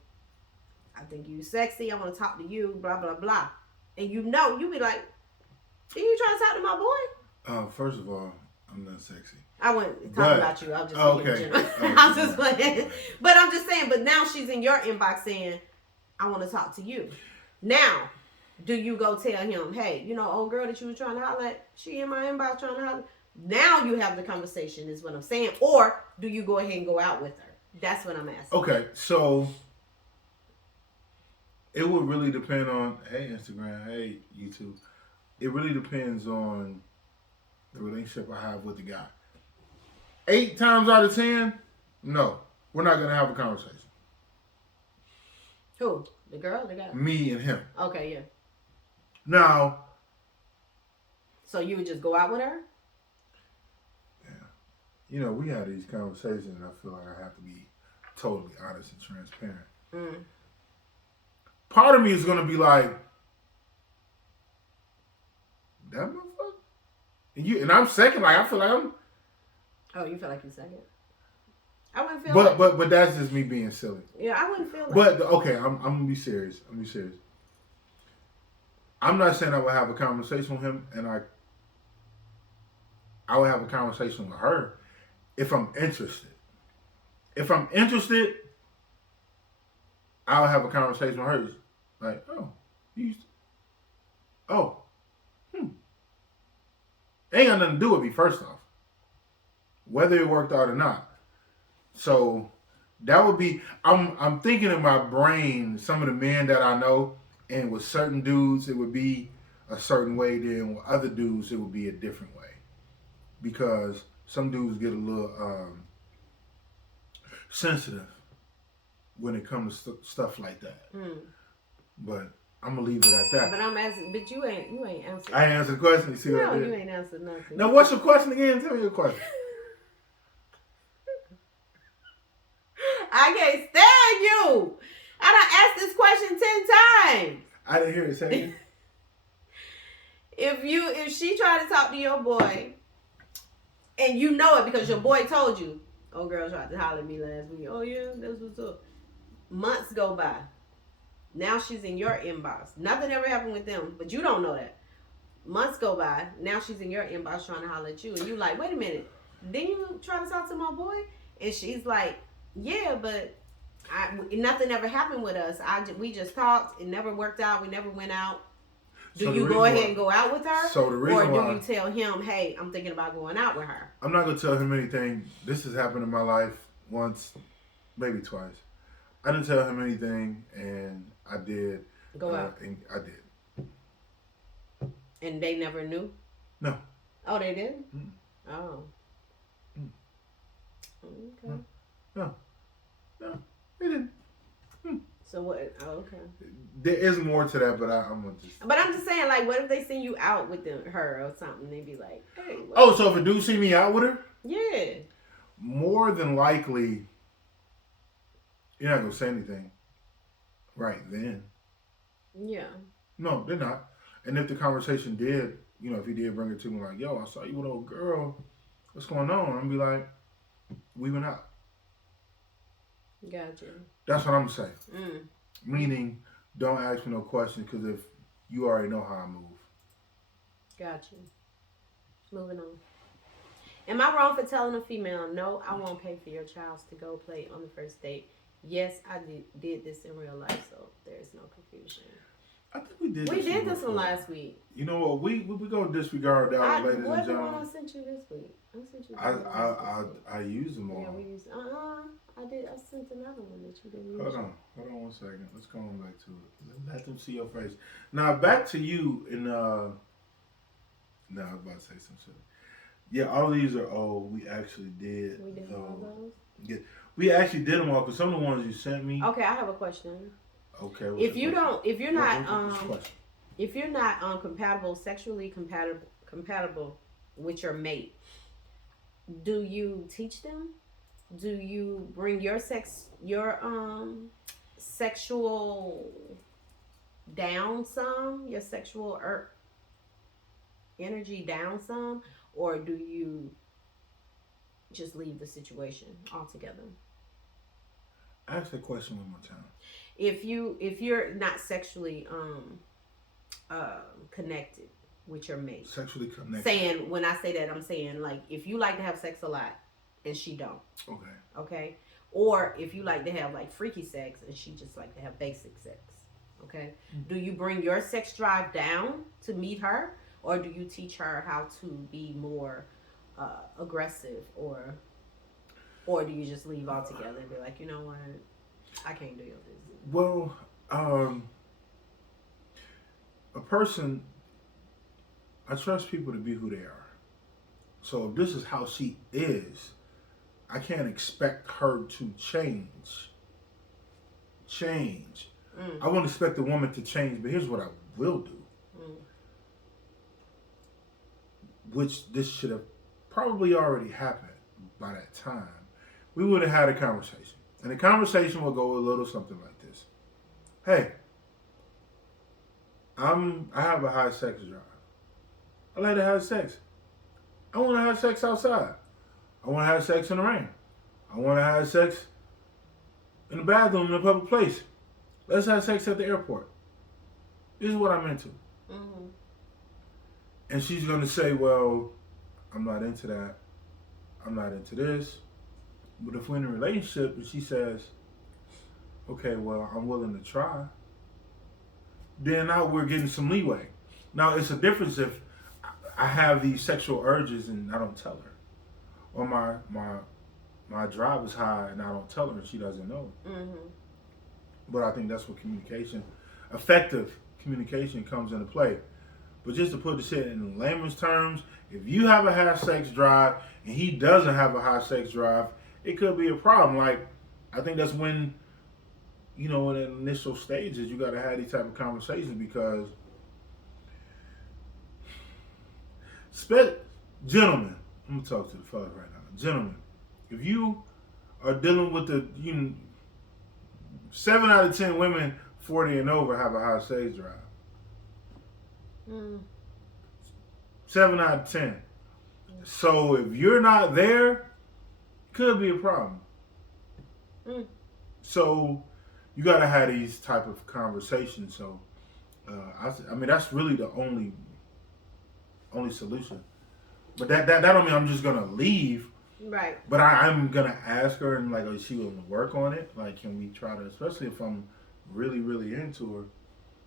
I think you sexy. I want to talk to you. Blah blah blah. And you be like, are you trying to talk to my boy? First of all, I'm not sexy. I wasn't talking But about you. I was just oh, saying in okay. general. Oh, I was just right, playing. right. But I'm just saying, but now she's in your inbox saying, I want to talk to you. Now, do you go tell him, hey, old girl that you were trying to holler at, she in my inbox trying to holler? Now you have the conversation, is what I'm saying. Or do you go ahead and go out with her? That's what I'm asking. Okay, so it would really depend on, hey, Instagram, hey, YouTube. It really depends on the relationship I have with the guy. 8 times out of 10, no, we're not going to have a conversation. Who? The girl? The guy? Me and him. Okay, yeah. Now, so you would just go out with her? Yeah. We have these conversations, and I feel like I have to be totally honest and transparent. Mm. Part of me is going to be like, that motherfucker? And I'm second, like, I feel like I'm... Oh, you feel like you're second? I wouldn't feel but that's just me being silly. Yeah, I wouldn't feel like But, okay, I'm going to be serious. I'm not saying I would have a conversation with him, and I would have a conversation with her if I'm interested. If I'm interested, I'll have a conversation with her. Like, ain't got nothing to do with me, first off. Whether it worked out or not. So that would be, I'm thinking in my brain, some of the men that I know, and with certain dudes it would be a certain way, then with other dudes it would be a different way. Because some dudes get a little sensitive when it comes to stuff like that. Mm. But I'm gonna leave it at that. But I'm asking, but you ain't answered. I answered the question. You see what I did? No, you ain't answered nothing. Now, what's your question again? Tell me your question. I can't stand you. I done asked this question 10 times. I didn't hear it. Say it. If she tried to talk to your boy, and you know it because your boy told you, oh girl tried to holler at me last week. Oh yeah, that's what's up. Months go by. Now she's in your inbox. Nothing ever happened with them, but you don't know that. Months go by. Now she's in your inbox trying to holler at you, and you like, wait a minute, didn't you try to talk to my boy? And she's like, yeah, but nothing ever happened with us. We just talked. It never worked out. We never went out. Do you go ahead and go out with her? So the reason or do you tell him, hey, I'm thinking about going out with her? I'm not going to tell him anything. This has happened in my life once, maybe twice. I didn't tell him anything, and I did. Go out? And I did. And they never knew? No. Oh, they didn't? Mm. Oh. Mm. Okay. No, they didn't. So what? Oh, okay. There is more to that, but I'm gonna just. But I'm just saying, like, what if they send you out with her or something? They'd be like, hey. Oh, so if a dude see me out with her? Yeah. More than likely, you're not gonna say anything right then. Yeah. No, they're not. And if the conversation did, if he did bring it to me like, yo, I saw you with an old girl, what's going on? I'm be like, we went out. Gotcha. That's what I'm saying. Mm. Meaning, don't ask me no questions, because if you already know how I move. Gotcha. Moving on. Am I wrong for telling a female, no, I won't pay for your child to go play on the first date? Yes, I did this in real life, so there's no confusion. I think we did. We did this one last week. You know what? We gonna disregard that, ladies and gentlemen. What the one I sent you this week? I sent you. I used them all. Yeah, we used. I did. I sent another one that you didn't use. Hold on 1 second. Let's go on back to it. Let them see your face. Now back to you in. No, I was about to say some shit. Yeah, all these are old. We actually did. We did all those. Yeah, we actually did them all, because some of the ones you sent me. Okay, I have a question. Okay. If you're not sexually compatible with your mate, do you teach them? Do you bring your sexual down some, your sexual energy down some, or do you just leave the situation altogether? Ask that question one more time. If you're not sexually connected with your mate, Sexually connected. saying when I say that, I'm saying like if you like to have sex a lot and she don't, Okay. okay, or if you like to have like freaky sex and she just like to have basic sex, okay, do you bring your sex drive down to meet her, or do you teach her how to be more aggressive, or do you just leave altogether and be like, you know what, I can't deal with this. Well, a person, I trust people to be who they are. So if this is how she is, I can't expect her to change. Change. Mm, I won't expect the woman to change, but here's what I will do, mm, which this should have probably already happened by that time. We would have had a conversation. And the conversation will go a little something like this. Hey, I have a high sex drive. I like to have sex. I want to have sex outside. I want to have sex in the rain. I want to have sex in the bathroom in a public place. Let's have sex at the airport. This is what I'm into. mm-hmm. And she's going to say, well, I'm not into that. I'm not into this. But if we're in a relationship and she says, okay, well, I'm willing to try, then now we're getting some leeway. Now, it's a difference if I have these sexual urges and I don't tell her. Or my drive is high and I don't tell her and she doesn't know. Mm-hmm. But I think that's what effective communication comes into play. But just to put the shit in layman's terms, if you have a high sex drive and he doesn't have a high sex drive, it could be a problem. Like, I think that's when, in the initial stages, you got to have these type of conversations because, gentlemen, I'm going to talk to the fellas right now. Gentlemen, if you are dealing with 7 out of 10 women 40 and over have a high sex drive. Mm. 7 out of 10. So if you're not there, it could be a problem. Mm. So you got to have these type of conversations. So I mean that's really the only solution. But that don't mean I'm just gonna leave. Right. But I'm gonna ask her and like, is she willing to work on it? Like, can we try to? Especially if I'm really really into her.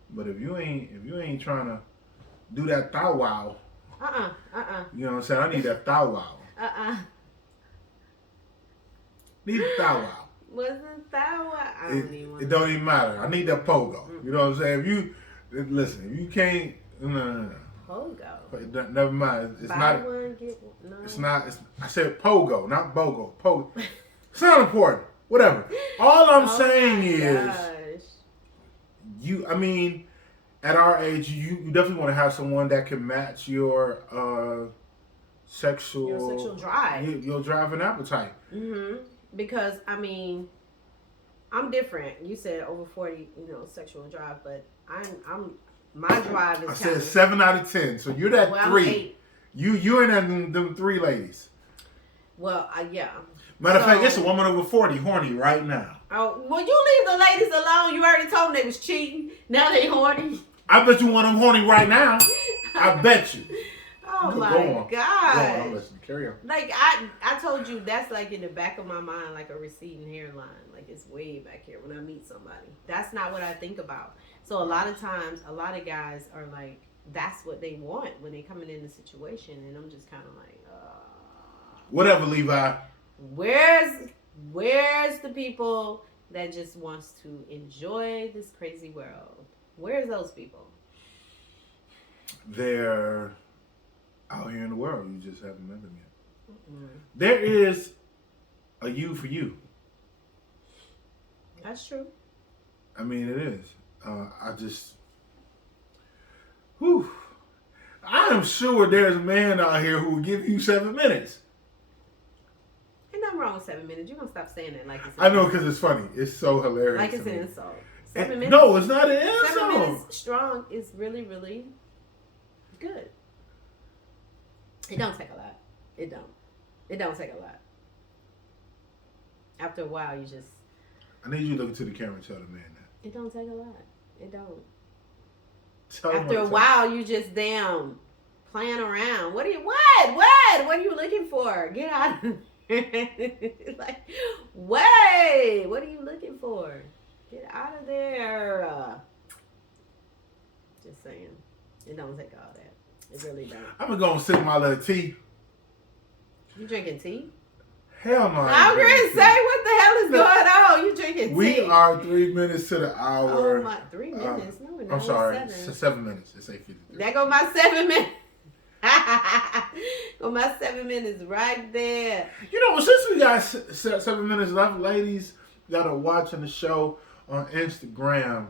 But if you ain't trying to do that thou wow. You know what I'm saying? I need that thou wow. Need the thou wow. Wasn't that what? I don't even want It don't even matter. I need that pogo. Mm. You know what I'm saying? If you can't, no. Pogo. Never mind. It's Buy not. one, get one. No. It's not. I said pogo, not bogo. Pogo. It's not important. Whatever. All I'm saying is, I mean, at our age, you definitely want to have someone that can match your sexual drive. Your drive and appetite. Mm-hmm. Because I mean, I'm different. You said over 40, sexual drive, but I'm my drive is. I said 7 out of 10. So you're that 3. You're in them 3 ladies. Well, yeah. Matter of fact, it's a woman over 40 horny right now. Oh, well, you leave the ladies alone. You already told them they was cheating. Now they horny. I bet you want them horny right now. I bet you. Oh my God. God. I'm listening. Carry on. Like I told you, that's like in the back of my mind, like a receding hairline. Like it's way back here when I meet somebody. That's not what I think about. So a lot of times, a lot of guys are like, that's what they want when they coming in the situation, and I'm just kind of like, whatever, Levi. Where's the people that just wants to enjoy this crazy world? Where's those people? They're out here in the world. You just haven't met them yet. Mm-hmm. There is a you for you. That's true. I mean, it is. I am sure there's a man out here who will give you 7 minutes. Ain't nothing wrong with 7 minutes. You're gonna stop saying that like it's. I know, because it's funny. It's so hilarious. Like it's an insult. 7 minutes. No, it's not an insult. 7 minutes strong is really, really good. It don't take a lot. It don't take a lot. After a while, you just I need you to look into the camera and tell the man that. It don't take a lot. It don't. Tell him After a what while, you just damn playing around. What are you looking for? Get out of there. Like, wait, what are you looking for? Get out of there. Just saying. It don't take all that. It really don't. I'm gonna go and sip my little tea. You drinking tea? Hell no. I'm going to say, what the hell is going on? You drinking tea? We are 3 minutes to the hour. Oh, my, 3 minutes? No, we're not. I'm sorry. Seven. 7 minutes. It's 8:53. There go my 7 minutes. Go my 7 minutes right there. You know, since we got 7 minutes left, ladies that are watching the show on Instagram,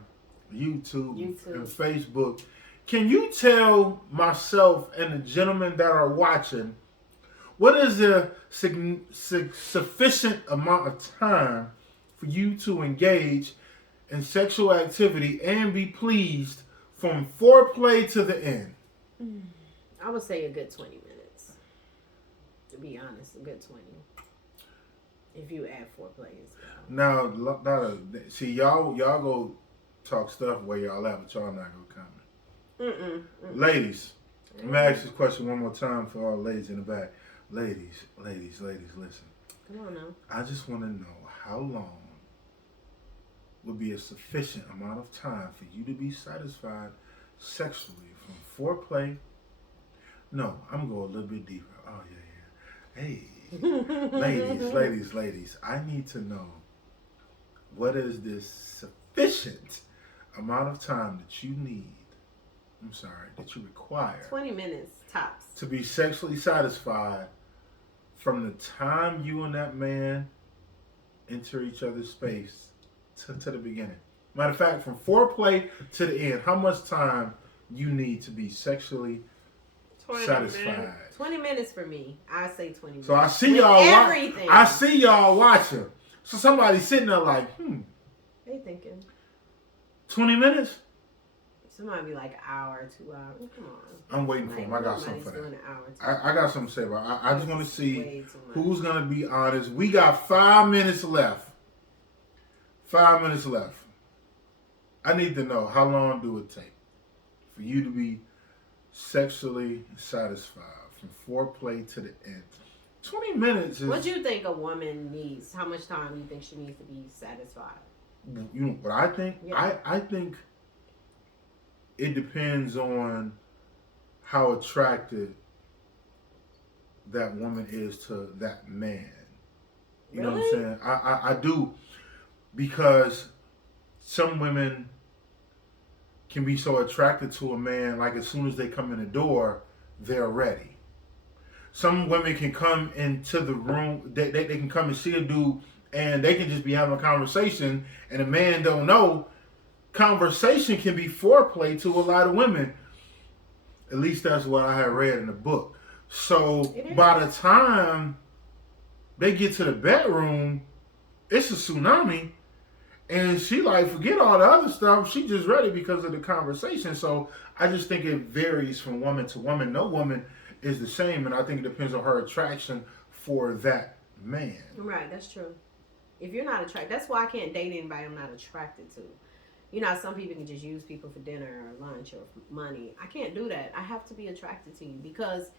YouTube, and Facebook, can you tell myself and the gentlemen that are watching, what is the sufficient amount of time for you to engage in sexual activity and be pleased from foreplay to the end? I would say a good 20 minutes. To be honest, a good 20. If you add foreplay as well. Now, see, y'all go talk stuff where y'all at, but y'all not gonna comment. Ladies, let me ask this question one more time for all ladies in the back. Ladies, listen. Come on now. I just want to know how long would be a sufficient amount of time for you to be satisfied sexually from foreplay. No, I'm gonna go a little bit deeper. Oh yeah. Hey, ladies, I need to know, what is this sufficient amount of time that you need? I'm sorry, that you require 20 minutes tops to be sexually satisfied from the time you and that man enter each other's space to the beginning. Matter of fact, from foreplay to the end, how much time you need to be sexually 20 satisfied? Minutes. 20 minutes for me. I say 20 minutes. So I see y'all watching. So somebody's sitting there like, They thinking 20 minutes? Somebody be like an hour, 2 hours. Come on. I'm waiting for him. I got something for that. An hour, I got something to say about it. I just want to see who's going to be honest. We got 5 minutes left. 5 minutes left. I need to know, how long do it take for you to be sexually satisfied from foreplay to the end? 20 minutes is... What do you think a woman needs? How much time do you think she needs to be satisfied? You know what I think? Yeah. I think it depends on how attracted that woman is to that man. You know what I'm saying? I do, because some women can be so attracted to a man, like as soon as they come in the door, they're ready. Some women can come into the room, they can come and see a dude, and they can just be having a conversation, and a man don't know. Conversation can be foreplay to a lot of women. At least that's what I had read in the book. So by the time they get to the bedroom, it's a tsunami. And she like, forget all the other stuff. She just ready because of the conversation. So I just think it varies from woman to woman. No woman is the same. And I think it depends on her attraction for that man. Right, that's true. If you're not attracted, that's why I can't date anybody I'm not attracted to. You know, some people can just use people for dinner or lunch or money. I can't do that. I have to be attracted to you, because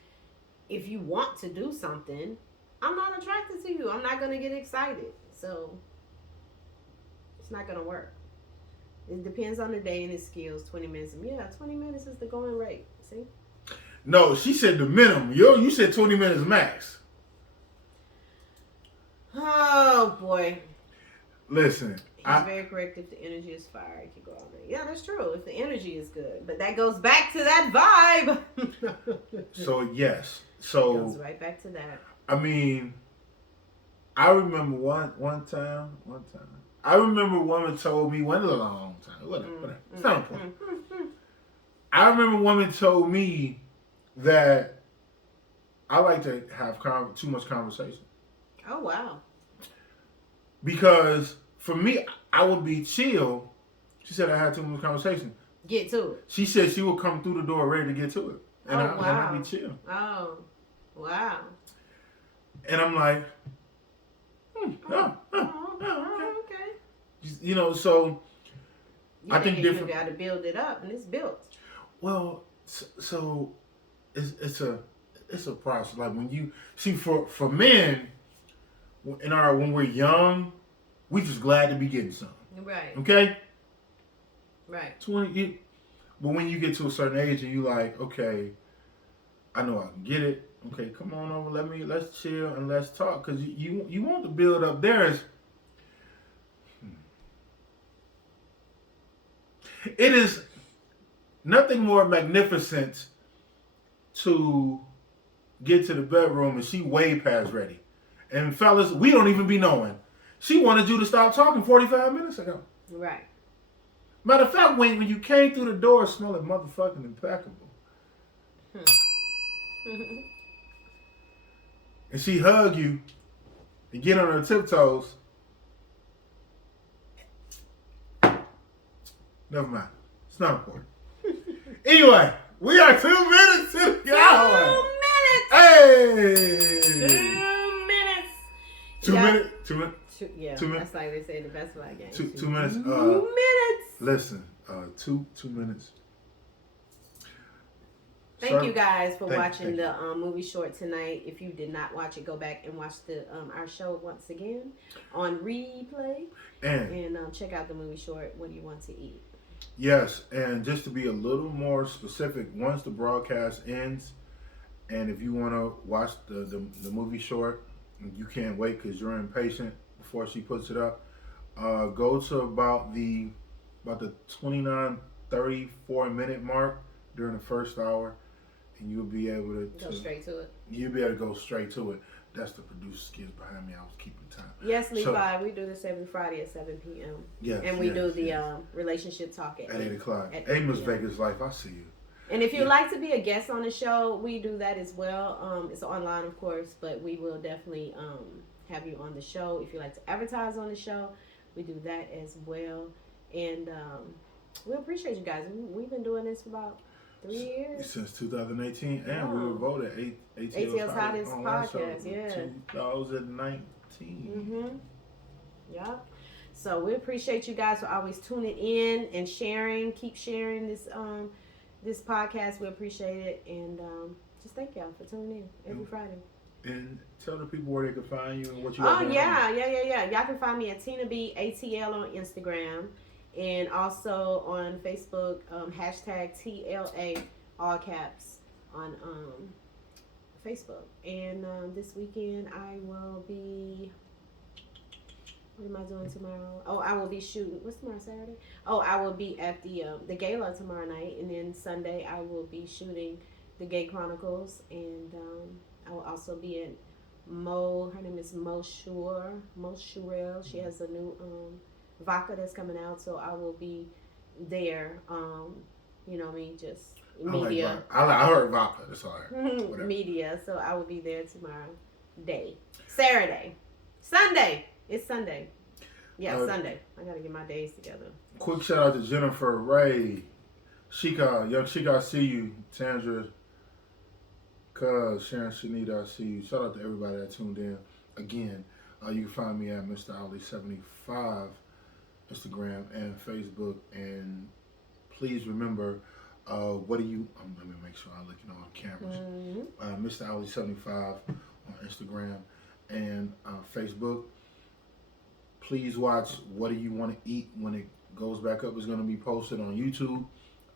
if you want to do something, I'm not attracted to you. I'm not going to get excited. So it's not going to work. It depends on the day and his skills. 20 minutes. Yeah, 20 minutes is the going rate. See? No, she said the minimum. You said 20 minutes max. Oh, boy. Listen. He's very correct. If the energy is fire, it can go all night. Yeah, that's true. If the energy is good. But that goes back to that vibe. So, yes. So, it goes right back to that. I mean, I remember one time. I remember a woman told me, one a long time. Whatever. It's not important. I remember a woman told me that I like to have too much conversation. Oh, wow. Because for me, I would be chill. She said I had too much conversation. Get to it. She said she would come through the door ready to get to it. And I'd be chill. Oh, wow. And I'm like, okay. You know, so You I think you different. got to build it up, and it's built. Well, so it's a process. Like when you see for men when we're young, we just glad to be getting something. Right. Okay. Right. But when you get to a certain age and you like, okay, I know I can get it. Okay, come on over. Let's chill and let's talk because you want to build up. It is nothing more magnificent to get to the bedroom and she way past ready. And fellas, we don't even be knowing. She wanted you to stop talking 45 minutes ago. Right. Matter of fact, when you came through the door smelling motherfucking impeccable. And she hug you and get on her tiptoes. Never mind. It's not important. Anyway, we are 2 minutes to the hour. 2 minutes. Hey. 2 minutes. 2 minutes. 2 minutes. Yeah, 2 minutes. that's like they say in the basketball game. 2 minutes. 2 minutes. Listen, 2 minutes. Thank you guys for Thank watching the movie short tonight. If you did not watch it, go back and watch the our show once again on replay and check out the movie short. What do you want to eat? Yes, and just to be a little more specific, once the broadcast ends, and if you want to watch the movie short, you can't wait because you're impatient before she puts it up. Go to about the 29-34 minute mark during the first hour. And you'll be able to go straight to it. You'll be able to go straight to it. That's the producer's kids behind me. I was keeping time. Yes, Levi. We do this every Friday at 7 p.m. Yes, and we do the relationship talk at 8 o'clock. At Miss Vegas Life. I see you. And if you'd like to be a guest on the show, we do that as well. It's online, of course, but we will definitely have you on the show. If you'd like to advertise on the show, we do that as well. And we appreciate you guys. We've been doing this for about 3 years. Since 2018, and we were voted ATL's hottest podcast, yeah. 2019. Mm-hmm. Yeah. So we appreciate you guys for always tuning in and sharing. Keep sharing this podcast. We appreciate it. And just thank y'all for tuning in every Friday. And tell the people where they can find you and what you have. Oh, yeah. Y'all can find me at Tina B ATL on Instagram. And also on Facebook, hashtag TLA, all caps, on Facebook. And this weekend I will be, what am I doing tomorrow? Oh, I will be shooting, what's tomorrow, Saturday? Oh, I will be at the gala tomorrow night. And then Sunday I will be shooting the Gay Chronicles. And I will also be at her name is Mo Shurel. She has a new vodka that's coming out, so I will be there. You know me, just media. I heard vodka. That's all right. Media. So I will be there tomorrow. Saturday, Sunday. It's Sunday. Yeah, Sunday. I gotta get my days together. Quick shout out to Jennifer, Ray, Shika, young Shika. I see you, Tandra, Cuz, Sharon, Shanita. I see you. Shout out to everybody that tuned in. Again, you can find me at Mr. Ali 75. Instagram and Facebook, and please remember, let me make sure I'm looking on cameras. Mr. Ali 75 on Instagram and Facebook. Please watch What Do You Want to Eat when it goes back up. It's going to be posted on YouTube.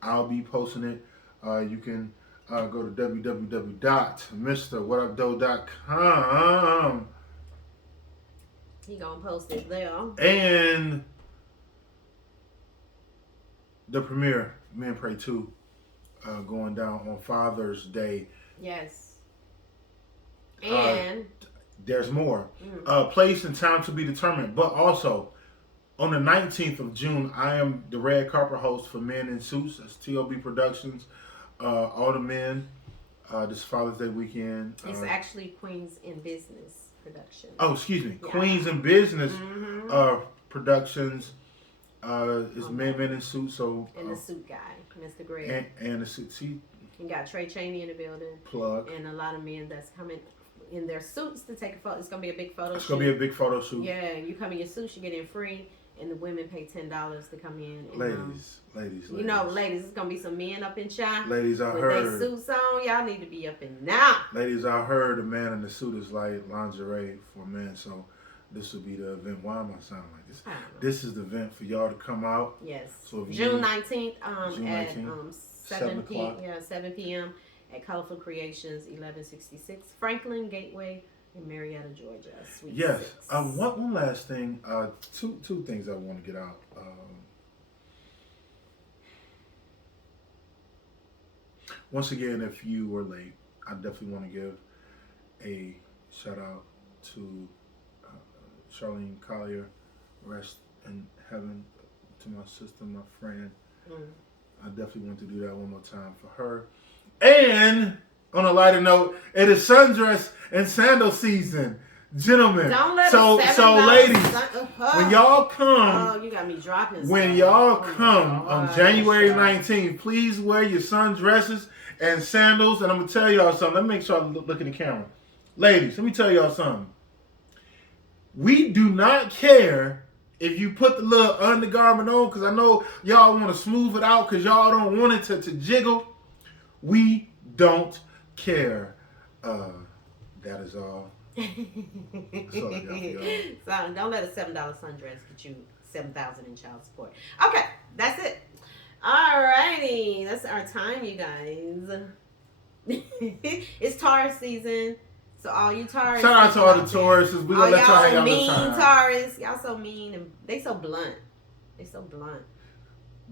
I'll be posting it. You can go to www.mrwhatupdoe.com. He gonna post it there. And the premiere, Men Pray 2, going down on Father's Day. Yes. And there's more. Place and time to be determined. But also, on the 19th of June, I am the red carpet host for Men in Suits. That's TOB Productions. All the men. This Father's Day weekend. It's actually Queens in Business Productions. Oh, excuse me. Yeah. Queens in Business Productions. It's Men in Suits. So, and the suit guy, Mr. Greg. And the suit. See, you got Trey Chaney in the building. Plug. And a lot of men that's coming in their suits to take a photo. It's going to be a big photo shoot. It's going to be a big photo shoot. Yeah, you come in your suits, you get in free. and the women pay $10 to come in. And, ladies. You know, ladies, it's gonna be some men up in shop. Ladies, I with heard. They suits on, y'all need to be up in now. Ladies, I heard a man in the suit is like lingerie for men, so this will be the event. Why am I sounding like this? This is the event for y'all to come out. Yes. So if June 19th, June at 7 o'clock. 7 p.m. at Colorful Creations, 1166 Franklin Gateway in Marietta, Georgia. Suite Yes. 6. One last thing. Two things I want to get out. Once again, if you were late, I definitely want to give a shout out to Charlene Collier, rest in heaven, to my sister, my friend. I definitely want to do that one more time for her. And on a lighter note, it is sundress and sandal season, gentlemen. Don't let so ladies, when y'all come, you got me dropping. When stuff. y'all come on January 19th, please wear your sundresses and sandals. And I'm gonna tell y'all something. Let me make sure I look in the camera, ladies. Let me tell y'all something. We do not care if you put the little undergarment on, because I know y'all want to smooth it out because y'all don't want it to jiggle. We don't care. That is all. That's all I got for y'all. So don't let a $7 sundress get you $7,000 in child support. Okay, that's it. Alrighty, that's our time, you guys. It's Taurus season. So all you Taurus. Shout out to all the Tauruses. We're going to let y'all hang out mean the time. Taurus. Y'all so mean and they so blunt. They so blunt.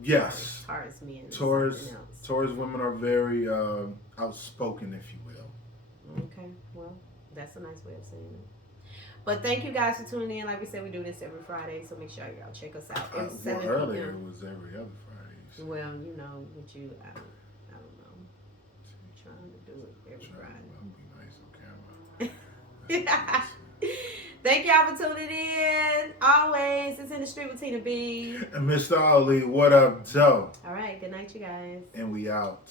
Yes. Taurus men. Taurus women are very outspoken, if you will. Okay, well, that's a nice way of saying it. But thank you guys for tuning in. Like we said, we do this every Friday, so make sure y'all check us out. Every 7 p.m. Earlier it was every other Friday. So. Well, you know, with you, I don't know. I'm trying to do it every Friday. Thank y'all for tuning in. Always, it's In the Street with Tina B. And Mr. Ali, what up, Joe? All right, good night, you guys. And we out.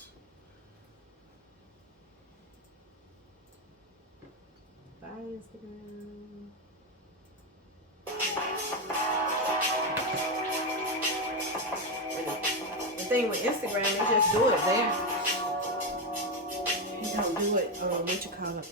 Bye, Instagram. The thing with Instagram, they just do it there. You don't do it, what you call it?